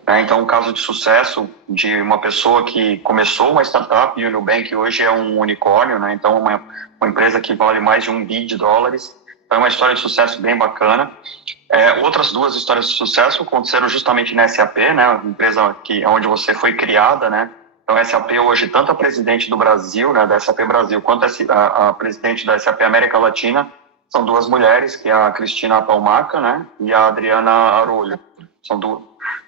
Né? Então, um caso de sucesso de uma pessoa que começou uma startup e o Nubank hoje é um unicórnio, né? Então, uma empresa que vale mais de $1 bilhão. Então, é uma história de sucesso bem bacana. Outras 2 histórias de sucesso aconteceram justamente na SAP, né, a empresa onde você foi criada, né. Então, a SAP hoje, tanto a presidente do Brasil, né, da SAP Brasil, quanto a presidente da SAP América Latina, são 2 mulheres, que é a Cristina Palmaca, né, e a Adriana Arolho. São 2.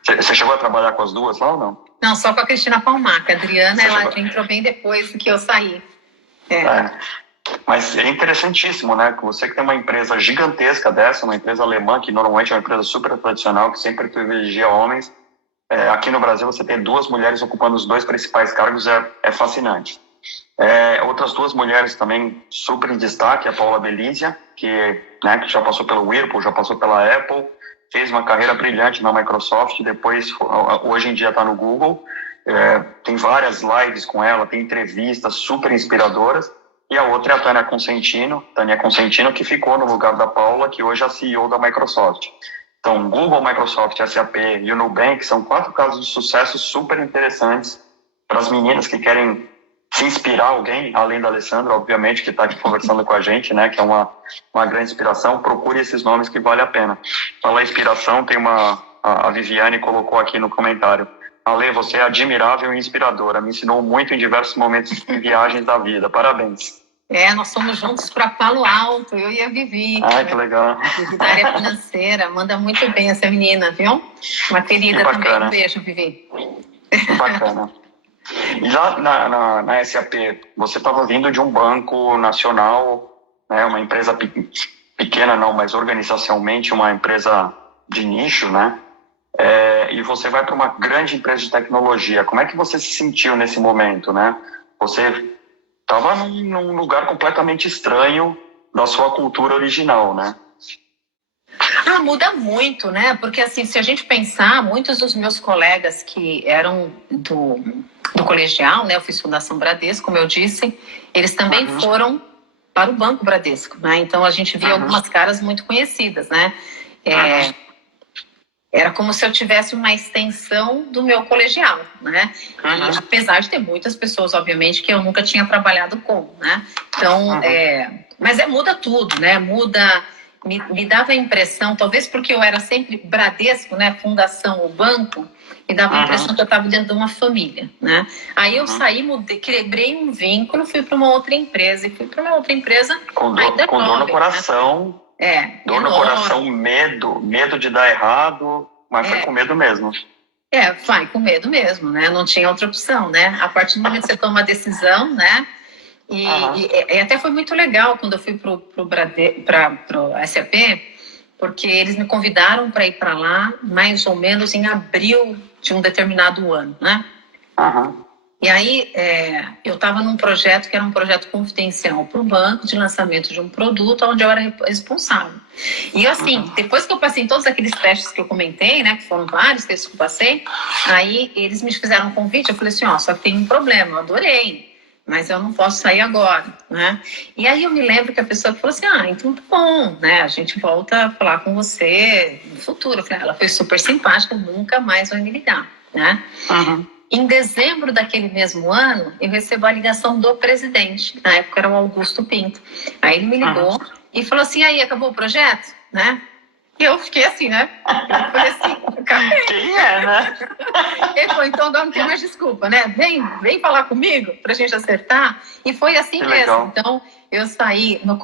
Você chegou a trabalhar com as 2 lá ou não? Não, só com a Cristina Palmaca. A Adriana, ela entrou bem depois que eu saí. Mas é interessantíssimo, né? Você que tem uma empresa gigantesca dessa, uma empresa alemã, que normalmente é uma empresa super tradicional, que sempre privilegia homens. Aqui no Brasil, você tem 2 mulheres ocupando os 2 principais cargos, é fascinante. Outras 2 mulheres também super em destaque, a Paula Belízia, que já passou pelo Whirlpool, já passou pela Apple, fez uma carreira brilhante na Microsoft, depois, hoje em dia, está no Google. Tem várias lives com ela, tem entrevistas super inspiradoras. E a outra é a Tânia Consentino, que ficou no lugar da Paula, que hoje é a CEO da Microsoft. Então, Google, Microsoft, SAP e o Nubank são 4 casos de sucesso super interessantes para as meninas que querem se inspirar alguém, além da Alessandra, obviamente, que está aqui conversando com a gente, né, que é uma grande inspiração. Procure esses nomes que vale a pena. Falar em inspiração, tem a Viviane colocou aqui no comentário. Ale, você é admirável e inspiradora. Me ensinou muito em diversos momentos de viagens da vida. Parabéns. Nós somos juntos para Palo Alto, eu e a Vivi. Que legal. Vivi da área financeira, manda muito bem essa menina, viu? Uma querida também. Um beijo, Vivi. Bacana. E lá na SAP, você estava vindo de um banco nacional, né, uma empresa pequena não, mas organizacionalmente uma empresa de nicho, né? E você vai para uma grande empresa de tecnologia. Como é que você se sentiu nesse momento, né? Você estava num lugar completamente estranho da sua cultura original, né? Muda muito, né? Porque, assim, se a gente pensar, muitos dos meus colegas que eram do colegial, né? Eu fiz Fundação Bradesco, como eu disse, eles também foram para o Banco Bradesco, né? Então, a gente via algumas caras muito conhecidas, né? era como se eu tivesse uma extensão do meu colegial, né? E, apesar de ter muitas pessoas, obviamente, que eu nunca tinha trabalhado com, né? Então, mas muda tudo, né? Muda, me dava a impressão, talvez porque eu era sempre Bradesco, né? Fundação, o banco, me dava a impressão que eu estava dentro de uma família, né? Aí eu saí, mudei, quebrei um vínculo, fui para uma outra empresa, e fui para uma outra empresa com dor no coração. Né? Dor no coração, medo de dar errado, mas foi com medo mesmo. Vai com medo mesmo, né? Não tinha outra opção, né? A partir do momento que você toma a decisão, né? E até foi muito legal quando eu fui pro SAP, porque eles me convidaram para ir para lá mais ou menos em abril de um determinado ano, né? E aí, eu estava num projeto que era um projeto confidencial para o banco de lançamento de um produto onde eu era responsável. E assim, depois que eu passei em todos aqueles testes que eu comentei, né, que foram vários testes que eu passei, aí eles me fizeram um convite, eu falei assim, só que tem um problema, eu adorei, mas eu não posso sair agora, né? E aí eu me lembro que a pessoa falou assim, então tá bom, né, a gente volta a falar com você no futuro. Eu falei, ela foi super simpática, nunca mais vai me ligar, né? Em dezembro daquele mesmo ano, eu recebo a ligação do presidente, na época era o Augusto Pinto. Aí ele me ligou e falou assim, aí, acabou o projeto? Né? E eu fiquei assim, né? Eu falei assim, acabei. Quem é, né? Ele falou, então não tem mais desculpa, né? Vem falar comigo pra gente acertar. E foi assim que mesmo. Legal. Então, eu saí no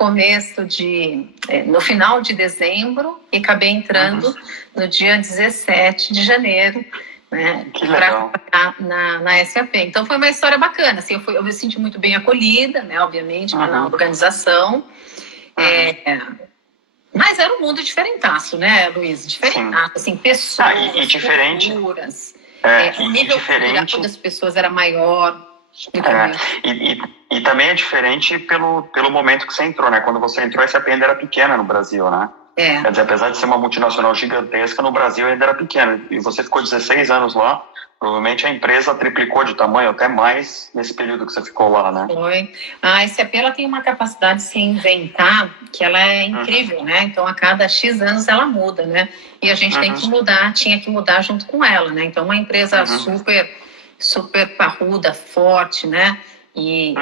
final de dezembro e acabei entrando no dia 17 de janeiro, né, para trabalhar na SAP. Então foi uma história bacana, assim, eu me senti muito bem acolhida, né, obviamente, na organização, mas era um mundo diferentaço, né, Luiz? Diferentaço, assim, pessoas, e diferente, culturas, o nível cultural das pessoas era maior. E também é diferente pelo momento que você entrou, né? Quando você entrou, a SAP ainda era pequena no Brasil, né? Quer dizer, apesar de ser uma multinacional gigantesca, no Brasil ainda era pequena. E você ficou 16 anos lá, provavelmente a empresa triplicou de tamanho, até mais, nesse período que você ficou lá, né? Foi. A SAP, ela tem uma capacidade de se inventar, que ela é incrível, né? Então, a cada X anos ela muda, né? E a gente tem que mudar, tinha que mudar junto com ela, né? Então, uma empresa super parruda, forte, né? E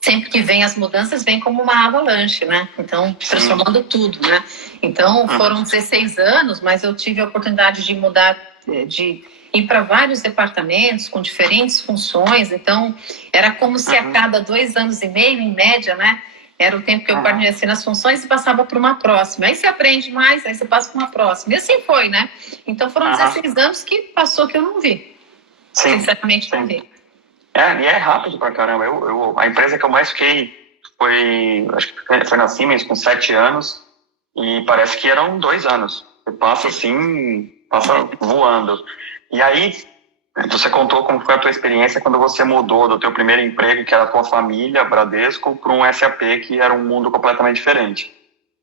sempre que vem as mudanças, vem como uma avalanche, né? Então, transformando tudo, né? Então, foram 16 anos, mas eu tive a oportunidade de mudar, de ir para vários departamentos com diferentes funções. Então, era como se a cada 2 anos e meio, em média, né? Era o tempo que eu permaneci nas funções e passava para uma próxima. Aí você aprende mais, aí você passa para uma próxima. E assim foi, né? Então, foram 16 anos que passou que eu não vi. Sinceramente, não vi. E é rápido pra caramba. A empresa que eu mais fiquei acho que foi na Siemens com 7 anos e parece que eram 2 anos. Você passa assim, passa voando. E aí, você contou como foi a tua experiência quando você mudou do teu primeiro emprego, que era a tua família, Bradesco, para um SAP, que era um mundo completamente diferente.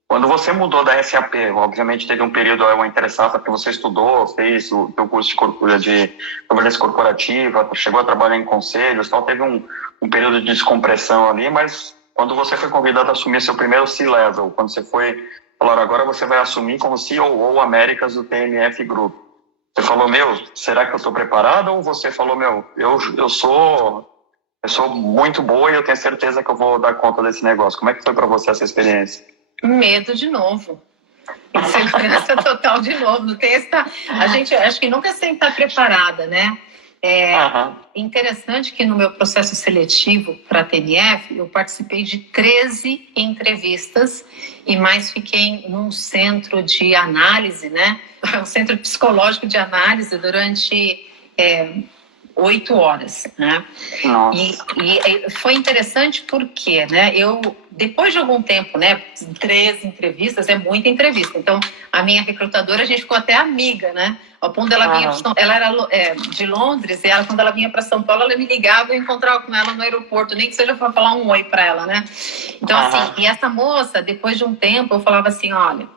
Quando você mudou da SAP, obviamente teve um período, uma interessada, porque você estudou, fez o teu curso de governança corporativa, chegou a trabalhar em conselhos, então teve um período de descompressão ali, mas quando você foi convidado a assumir seu primeiro C-Level, quando você foi, falaram, agora você vai assumir como CEO Américas do TMF Group. Você falou, será que eu estou preparado? Ou você falou, eu sou muito boa e eu tenho certeza que eu vou dar conta desse negócio. Como é que foi para você essa experiência? Medo de novo. Insegurança total de novo. Não tem a gente acho que nunca sem estar preparada, né? Interessante que no meu processo seletivo para a TNF, eu participei de 13 entrevistas e mais fiquei num centro de análise, né? Um centro psicológico de análise durante 8 horas, né? E foi interessante porque, né, depois de algum tempo, né, 13 entrevistas, é muita entrevista, então a minha recrutadora, a gente ficou até amiga, né, ao ponto dela ela era de Londres, e quando ela vinha para São Paulo, ela me ligava e eu encontrava com ela no aeroporto, nem que seja para falar um oi para ela, né, então assim, e essa moça, depois de um tempo, eu falava assim, olha,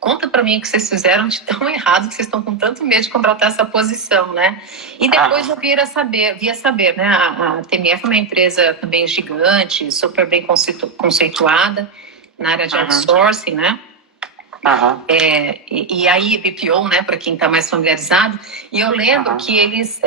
conta para mim o que vocês fizeram de tão errado que vocês estão com tanto medo de contratar essa posição, né? E depois eu via saber, né? A TMF é uma empresa também gigante, super bem conceituada na área de outsourcing, né? E aí BPO, né, para quem está mais familiarizado, e eu lembro que eles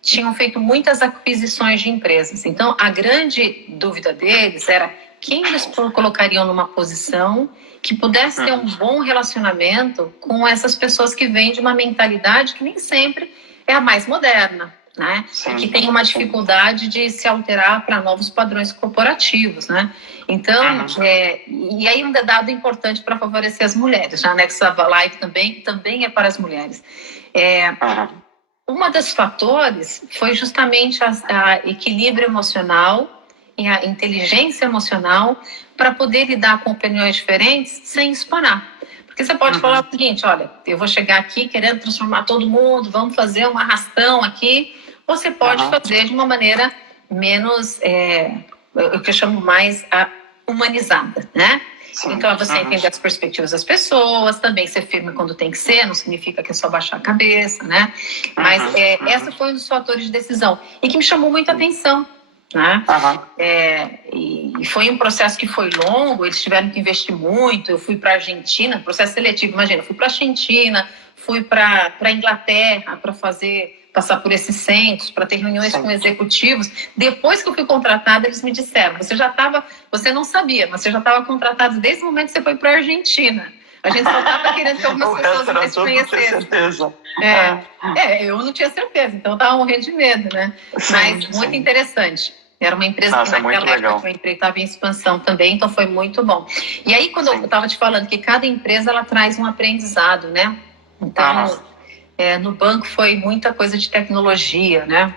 tinham feito muitas aquisições de empresas. Então, a grande dúvida deles era quem eles colocariam numa posição que pudesse ter um bom relacionamento com essas pessoas que vêm de uma mentalidade que nem sempre é a mais moderna, né? E que tem uma dificuldade de se alterar para novos padrões corporativos, né? Então, e aí um dado importante para favorecer as mulheres, já, né? Que essa live também é para as mulheres. Uma dos fatores foi justamente a equilíbrio emocional e a inteligência emocional para poder lidar com opiniões diferentes sem espanar. Porque você pode falar o seguinte, olha, eu vou chegar aqui querendo transformar todo mundo, vamos fazer um arrastão aqui. Ou você pode fazer de uma maneira menos, o que eu chamo mais humanizada, né? Sim. Então, você entender as perspectivas das pessoas, também ser firme quando tem que ser, não significa que é só baixar a cabeça, né? Mas essa foi um dos fatores de decisão e que me chamou muita atenção, né? E foi um processo que foi longo, eles tiveram que investir muito. Eu fui para a Argentina, processo seletivo, imagina, fui para a Argentina, fui para a Inglaterra para passar por esses centros, para ter reuniões com executivos. Depois que eu fui contratada, eles me disseram, você não sabia, mas você já estava contratado desde o momento que você foi para a Argentina. A gente só estava querendo que algumas pessoas te conhecessem. Certeza. Eu não tinha certeza, então eu estava morrendo de medo, né? Mas muito interessante. Era uma empresa que naquela época eu entrei, estava em expansão também, então foi muito bom. E aí, quando eu estava te falando que cada empresa ela traz um aprendizado, né? Então, no banco foi muita coisa de tecnologia, né?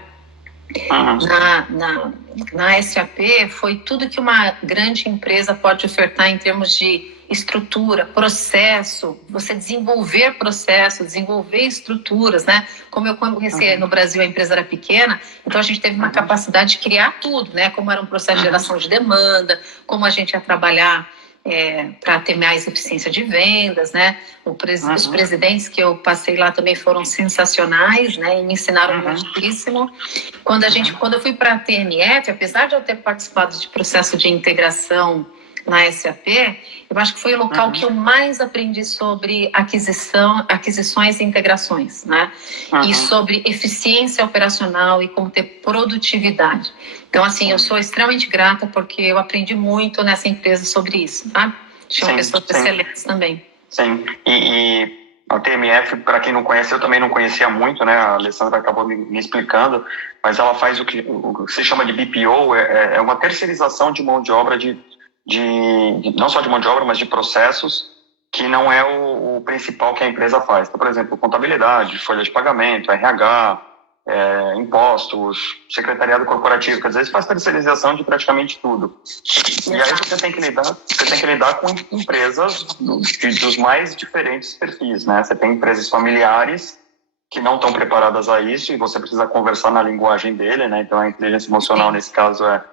Na SAP foi tudo que uma grande empresa pode ofertar em termos de estrutura, processo, você desenvolver processo, desenvolver estruturas, né? Como eu comecei no Brasil, a empresa era pequena, então a gente teve uma capacidade de criar tudo, né? Como era um processo de geração de demanda, como a gente ia trabalhar para ter mais eficiência de vendas, né? Os presidentes que eu passei lá também foram sensacionais, né? E me ensinaram muitíssimo. Quando eu fui para a TMF, apesar de eu ter participado de processo de integração na SAP, eu acho que foi o local que eu mais aprendi sobre aquisições e integrações, né? E sobre eficiência operacional e como ter produtividade. Então, assim, eu sou extremamente grata porque eu aprendi muito nessa empresa sobre isso, tá? Tinha pessoas excelentes também. Sim, e a TMF, para quem não conhece, eu também não conhecia muito, né? A Alessandra acabou me explicando, mas ela faz o que se chama de BPO, é uma terceirização de mão de obra não só de mão de obra, mas de processos que não é o principal que a empresa faz. Então, por exemplo, contabilidade, folha de pagamento, RH, impostos, secretariado corporativo, quer dizer, isso faz terceirização de praticamente tudo. E aí você tem que lidar com empresas dos mais diferentes perfis, né? Você tem empresas familiares que não estão preparadas a isso e você precisa conversar na linguagem dele, né? Então a inteligência emocional nesse caso é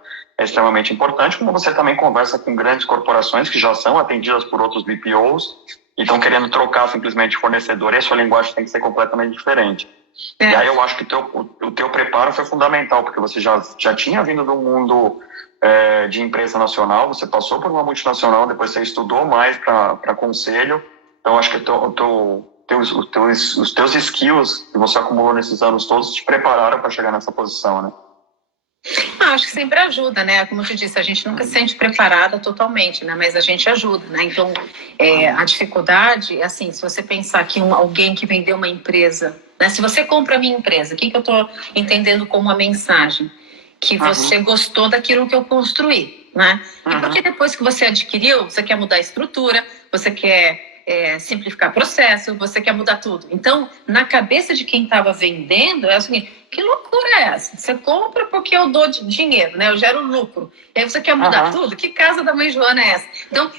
extremamente importante, como você também conversa com grandes corporações que já são atendidas por outros BPOs e estão querendo trocar simplesmente fornecedor, e a sua linguagem tem que ser completamente diferente. E aí eu acho que o teu preparo foi fundamental, porque você já tinha vindo do mundo de empresa nacional, você passou por uma multinacional, depois você estudou mais para conselho, então acho que os teus skills que você acumulou nesses anos todos te prepararam para chegar nessa posição, né? Acho que sempre ajuda, né? Como eu te disse, a gente nunca se sente preparada totalmente, né? Mas a gente ajuda, né? Então, a dificuldade, assim, se você pensar que alguém que vendeu uma empresa, né? Se você compra a minha empresa, o que eu estou entendendo como uma mensagem? Que você gostou daquilo que eu construí, né? E porque depois que você adquiriu, você quer mudar a estrutura, você quer simplificar processo, você quer mudar tudo. Então, na cabeça de quem estava vendendo, é o seguinte, que loucura é essa? Você compra porque eu dou dinheiro, né? Eu gero lucro. E aí você quer mudar tudo? Que casa da mãe Joana é essa? Então,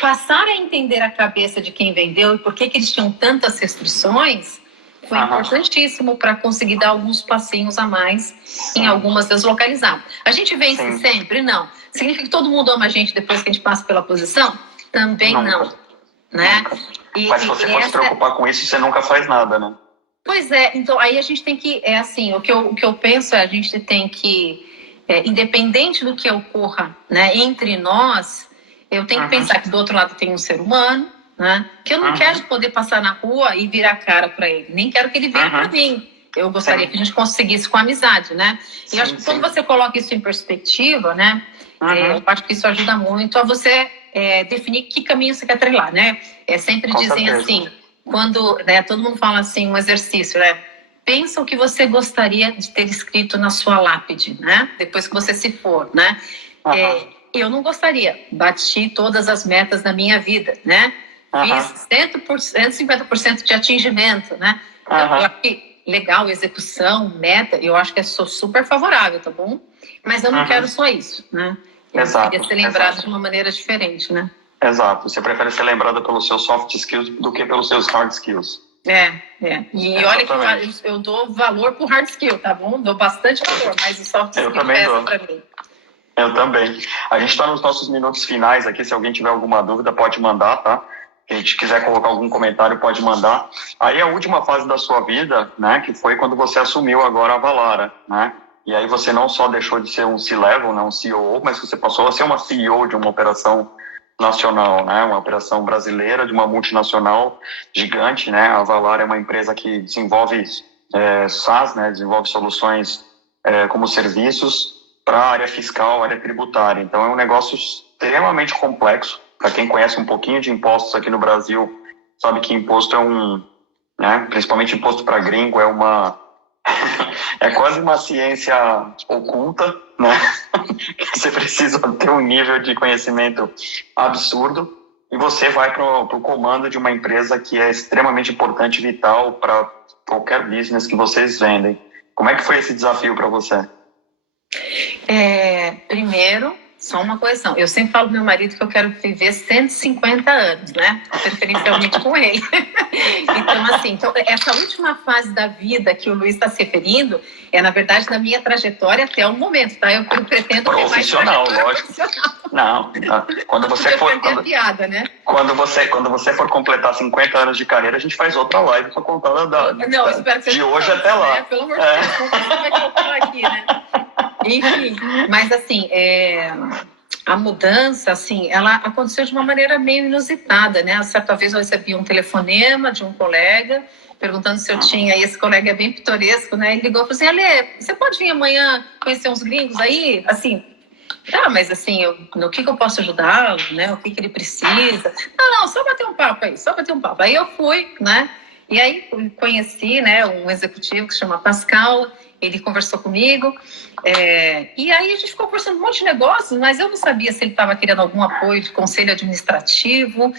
passar a entender a cabeça de quem vendeu e por que eles tinham tantas restrições foi importantíssimo para conseguir dar alguns passinhos a mais em algumas deslocalizadas. A gente vence sempre? Não. Significa que todo mundo ama a gente depois que a gente passa pela posição? Também não. Né? Mas se você for se preocupar com isso, você nunca faz nada, né? Pois é, então aí a gente tem que, o que eu penso a gente tem que, independente do que ocorra, né, entre nós, eu tenho que pensar que do outro lado tem um ser humano, né? Que eu não quero poder passar na rua e virar a cara para ele, nem quero que ele venha para mim. Eu gostaria que a gente conseguisse com amizade, né? E eu acho que quando você coloca isso em perspectiva, né? Eu acho que isso ajuda muito a você definir que caminho você quer trilhar, né? Sempre dizem assim, quando todo mundo fala assim, um exercício, né? Pensa o que você gostaria de ter escrito na sua lápide, né? Depois que você se for, né? Eu não gostaria, bati todas as metas da minha vida, né? Fiz 150% de atingimento, né? Então, eu acho que legal, execução, meta, eu acho que sou super favorável, tá bom? Mas eu não quero só isso, né? Eu queria ser lembrado de uma maneira diferente, né? Exato. Você prefere ser lembrado pelos seus soft skills do que pelos seus hard skills. E olha que eu dou valor pro hard skill, tá bom? Dou bastante valor, mas o soft skill pesa pra mim. Eu também. A gente está nos nossos minutos finais aqui. Se alguém tiver alguma dúvida, pode mandar, tá? Se a gente quiser colocar algum comentário, pode mandar. Aí a última fase da sua vida, né, que foi quando você assumiu agora a Valara, né? E aí você não só deixou de ser um C-level, né, um COO, mas você passou a ser uma CEO de uma operação nacional, né? Uma operação brasileira de uma multinacional gigante, né? A Valara é uma empresa que desenvolve SaaS, né? Desenvolve soluções como serviços para a área fiscal, área tributária. Então é um negócio extremamente complexo. Para quem conhece um pouquinho de impostos aqui no Brasil, sabe que imposto né, principalmente imposto para gringo, é quase uma ciência oculta, né? Você precisa ter um nível de conhecimento absurdo e você vai para o comando de uma empresa que é extremamente importante e vital para qualquer business que vocês vendem. Como é que foi esse desafio para você? Primeiro, só uma correção. Eu sempre falo pro meu marido que eu quero viver 150 anos, né? Preferencialmente com ele. Então, essa última fase da vida que o Luiz está se referindo na verdade, da minha trajetória até o momento, tá? Eu pretendo ter mais trajetória lógico. Não. Quando você for... piada, né? Quando você for completar 50 anos de carreira, a gente faz outra live para contar de hoje até lá. Né? Pelo amor de Deus, como vai colocar aqui, né? Enfim, mas assim, a mudança, assim, ela aconteceu de uma maneira meio inusitada, né? Certa vez eu recebi um telefonema de um colega perguntando se eu tinha, e esse colega é bem pitoresco, né? Ele ligou e falou assim, Ale, você pode vir amanhã conhecer uns gringos aí? Assim, mas assim, no que eu posso ajudá-lo, né? O que ele precisa? Não, só bater um papo aí, só bater um papo. Aí eu fui, né? E aí conheci, né, um executivo que se chama Pascal, ele conversou comigo, e aí a gente ficou conversando um monte de negócios, mas eu não sabia se ele estava querendo algum apoio de conselho administrativo,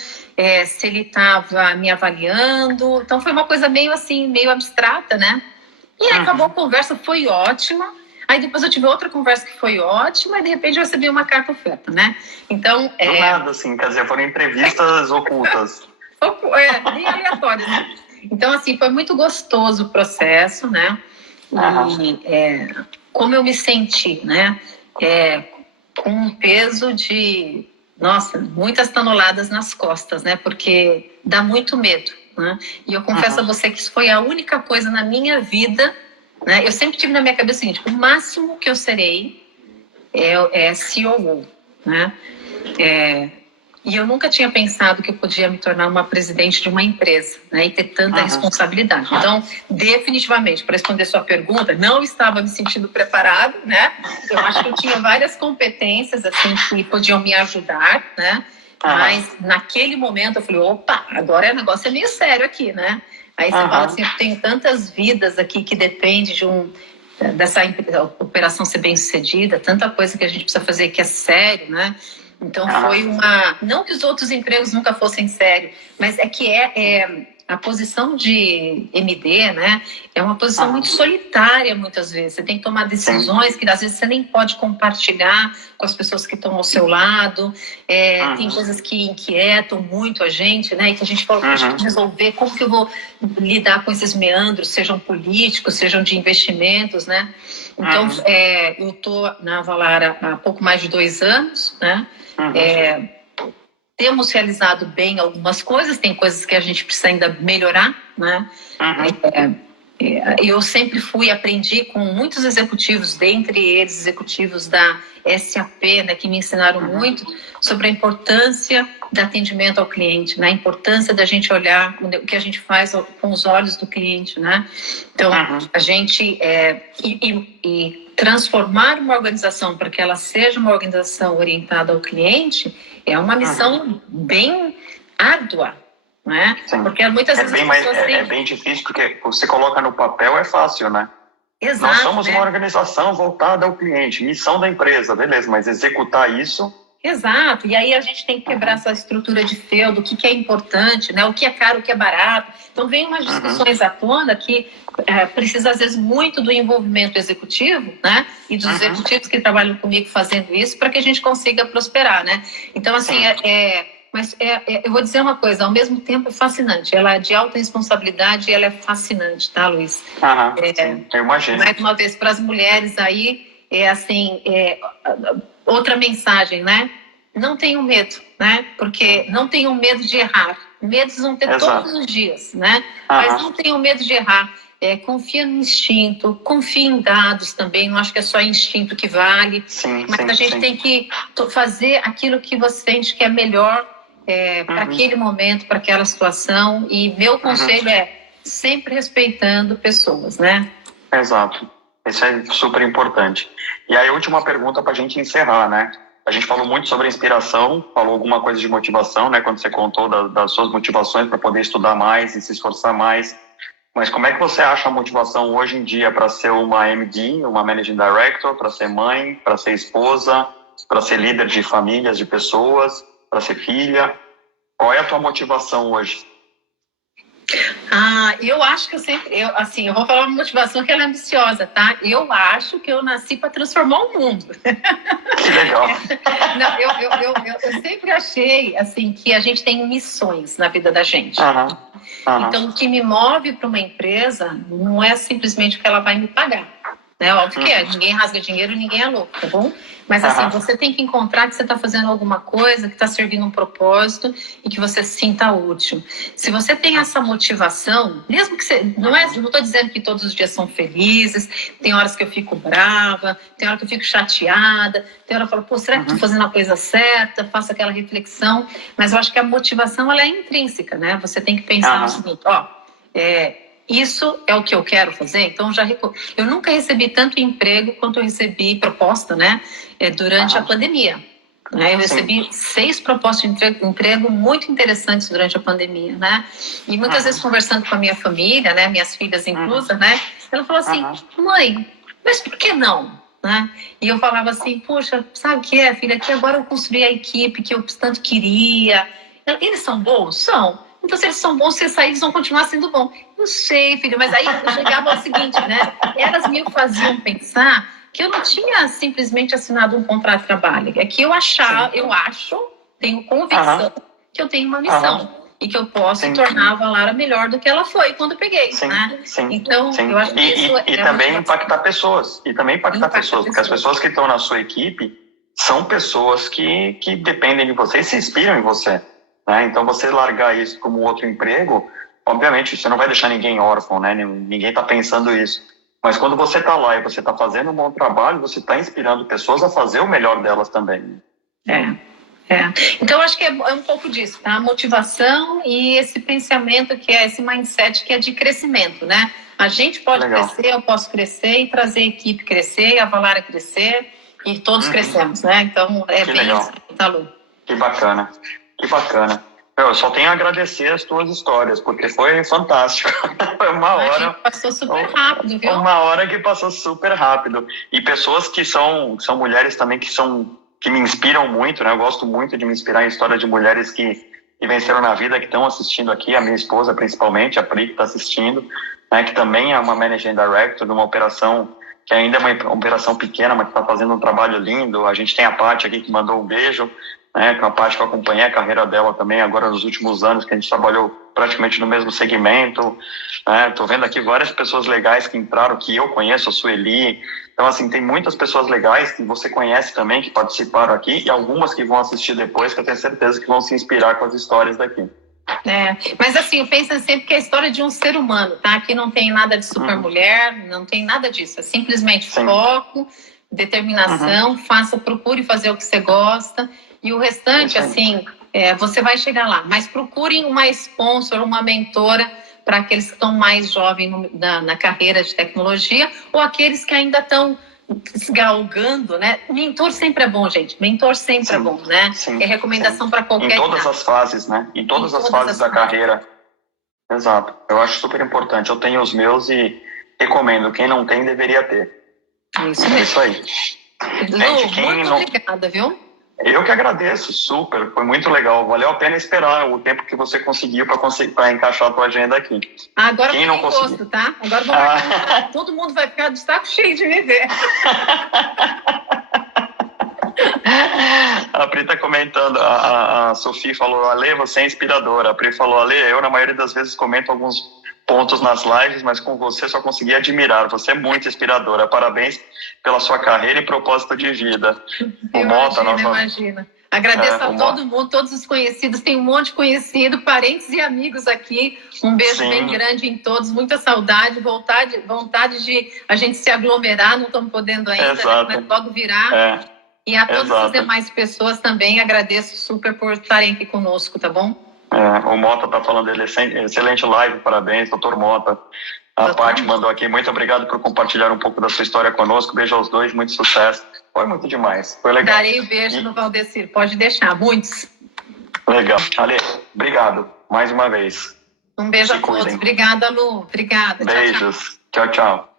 se ele estava me avaliando, então foi uma coisa meio assim, meio abstrata, né? E aí acabou a conversa, foi ótima, aí depois eu tive outra conversa que foi ótima, e de repente eu recebi uma carta oferta, né? Então... Do nada, assim, quer dizer, foram entrevistas ocultas. Bem aleatórias, né? Então, assim, foi muito gostoso o processo, né? E como eu me senti, né? Com um peso de, nossa, muitas toneladas nas costas, né? Porque dá muito medo, né? E eu confesso a você que isso foi a única coisa na minha vida, né? Eu sempre tive na minha cabeça o seguinte, o máximo que eu serei é COO, né? E eu nunca tinha pensado que eu podia me tornar uma presidente de uma empresa, né, e ter tanta responsabilidade. Então, definitivamente, para responder sua pergunta, não estava me sentindo preparado, né? Eu acho que eu tinha várias competências assim que podiam me ajudar, né? Mas naquele momento eu falei, opa, agora o negócio é meio sério aqui, né? Aí você fala assim, eu tenho tantas vidas aqui que depende dessa operação ser bem sucedida, tanta coisa que a gente precisa fazer que é sério, né? Então foi não que os outros empregos nunca fossem sérios, mas a posição de MD, né? É uma posição muito solitária muitas vezes. Você tem que tomar decisões que às vezes você nem pode compartilhar com as pessoas que estão ao seu lado. Tem coisas que inquietam muito a gente, né? E que a gente fala, deixa eu resolver, como que eu vou lidar com esses meandros, sejam políticos, sejam de investimentos, né? Então, eu estou na Valara há pouco mais de 2 anos, né? Temos realizado bem algumas coisas, tem coisas que a gente precisa ainda melhorar, né? eu sempre aprendi com muitos executivos, dentre eles executivos da SAP, né, que me ensinaram muito sobre a importância do atendimento ao cliente, né, a importância da gente olhar o que a gente faz com os olhos do cliente, né. Então, a gente transformar uma organização para que ela seja uma organização orientada ao cliente é uma missão bem árdua, né? Porque muitas vezes as pessoas é bem difícil, porque você coloca no papel é fácil, né? Exato, nós somos uma organização voltada ao cliente, missão da empresa, beleza, mas executar isso... Exato, e aí a gente tem que quebrar essa estrutura de feudo, o que é importante, né? O que é caro, o que é barato. Então vem umas discussões à tona que precisa às vezes muito do envolvimento executivo, né? E dos executivos que trabalham comigo fazendo isso para que a gente consiga prosperar, né? Então assim, mas eu vou dizer uma coisa, ao mesmo tempo é fascinante, ela é de alta responsabilidade e ela é fascinante, tá, Luiz? Eu imagino. Mais uma vez, para as mulheres aí, outra mensagem, né? Não tenham medo, né? Porque não tenham medo de errar. Medos vão ter todos os dias, né? Mas não tenham medo de errar. Confia no instinto, confia em dados também, não acho que é só instinto que vale. Mas a gente tem que fazer aquilo que você sente que é melhor para aquele momento, para aquela situação. E meu conselho é sempre respeitando pessoas, né? Exato. Isso é super importante. E aí, a última pergunta para a gente encerrar, né? A gente falou muito sobre inspiração, falou alguma coisa de motivação, né? Quando você contou das suas motivações para poder estudar mais e se esforçar mais. Mas como é que você acha a motivação hoje em dia para ser uma MD, uma Managing Director, para ser mãe, para ser esposa, para ser líder de famílias, de pessoas, para ser filha? Qual é a tua motivação hoje? Eu acho que eu vou falar uma motivação que ela é ambiciosa, tá? Eu acho que eu nasci para transformar o mundo. Que legal. Não, eu sempre achei, assim, que a gente tem missões na vida da gente. Então, o que me move para uma empresa não é simplesmente o que ela vai me pagar. Né? Óbvio que ninguém rasga dinheiro, ninguém é louco, tá bom? Mas assim, você tem que encontrar que você está fazendo alguma coisa que está servindo um propósito e que você se sinta útil. Se você tem essa motivação, mesmo que você... Não estou dizendo que todos os dias são felizes, tem horas que eu fico brava, tem hora que eu fico chateada, tem hora que eu falo, pô, será que estou fazendo a coisa certa? Faço aquela reflexão, mas eu acho que a motivação, ela é intrínseca, né? Você tem que pensar no seguinte, isso é o que eu quero fazer, então eu nunca recebi tanto emprego quanto eu recebi proposta, né, durante a pandemia. Né? Eu recebi 6 propostas de emprego muito interessantes durante a pandemia, né? E muitas vezes conversando com a minha família, né, minhas filhas inclusas, né, ela falou assim, mãe, mas por que não? Né? E eu falava assim, poxa, sabe o que é, filha, que agora eu construí a equipe que eu tanto queria. Eles são bons? São. Então, se eles são bons, se sair, eles vão continuar sendo bons. Não sei, filho, mas aí eu chegava ao seguinte, né? Elas me faziam pensar que eu não tinha simplesmente assinado um contrato de trabalho. É que eu acho, tenho convicção que eu tenho uma missão e que eu posso tornar a Valara melhor do que ela foi quando peguei, né? Então, eu acho que isso e também impactar pessoas. E também impactar pessoas, porque as pessoas que estão na sua equipe são pessoas que dependem de você e se inspiram em você. Né? Então, você largar isso como outro emprego, obviamente, você não vai deixar ninguém órfão, né? Ninguém está pensando isso. Mas quando você está lá e você está fazendo um bom trabalho, você está inspirando pessoas a fazer o melhor delas também. Então, eu acho que é um pouco disso, tá? A motivação e esse pensamento, que é esse mindset que é de crescimento, né? A gente pode crescer, eu posso crescer e trazer a equipe crescer, a Valara crescer e todos crescemos, né? Então, é que bem legal. isso, tá, Lu? Que bacana. Que bacana. Eu só tenho a agradecer as tuas histórias, porque foi fantástico. Foi uma hora... Passou super rápido, viu? Uma hora que passou super rápido. E pessoas que são mulheres também que me inspiram muito, né? Eu gosto muito de me inspirar em histórias de mulheres que venceram na vida, que estão assistindo aqui, a minha esposa principalmente, a Pri, que está assistindo, né? Que também é uma Managing Director de uma operação que ainda é uma operação pequena, mas que está fazendo um trabalho lindo. A gente tem a Paty aqui que mandou um beijo, né, com a parte que eu acompanhei a carreira dela também agora nos últimos anos, que a gente trabalhou praticamente no mesmo segmento, né, tô vendo aqui várias pessoas legais que entraram, que eu conheço, a Sueli, então assim, tem muitas pessoas legais que você conhece também, que participaram aqui, e algumas que vão assistir depois, que eu tenho certeza que vão se inspirar com as histórias daqui. Mas assim, eu penso sempre que é a história de um ser humano, tá? Aqui não tem nada de super mulher, não tem nada disso. É simplesmente foco, determinação, procure fazer o que você gosta. E o restante, assim, você vai chegar lá. Mas procurem uma sponsor, uma mentora para aqueles que estão mais jovens na carreira de tecnologia ou aqueles que ainda estão galgando, né? Mentor sempre é bom, gente. Mentor sempre é bom, né? É recomendação para qualquer Em todas as fases, né? Em todas as fases da carreira. Exato. Eu acho super importante. Eu tenho os meus e recomendo. Quem não tem, deveria ter. É isso mesmo. É isso aí. Lu, muito obrigada, viu? Eu que agradeço, super. Foi muito legal. Valeu a pena esperar o tempo que você conseguiu para encaixar a tua agenda aqui. Agora quem não conseguiu, tá? Agora vou marcar. Todo mundo vai ficar de saco cheio de me ver. A Pri tá comentando, a Sofia falou, Ale, você é inspiradora. A Pri falou, Ale, eu na maioria das vezes comento alguns pontos nas lives, mas com você só consegui admirar. Você é muito inspiradora. Parabéns pela sua carreira e propósito de vida. Imagina. Agradeço a todo mundo, todos os conhecidos. Tem um monte de conhecido, parentes e amigos aqui. Um beijo bem grande em todos. Muita saudade, vontade de a gente se aglomerar. Não estamos podendo ainda, mas logo virar. E a todas as demais pessoas também agradeço super por estarem aqui conosco, tá bom? O Mota tá falando dele, excelente live, parabéns, doutor Mota. A Paty mandou aqui, muito obrigado por compartilhar um pouco da sua história conosco. Beijo aos dois, muito sucesso. Foi muito demais, foi legal. Darei o beijo no Valdecir, pode deixar, muitos. Legal. Ale, obrigado mais uma vez. Um beijo a todos. Obrigada, Lu. Obrigada. Beijos. Tchau, tchau.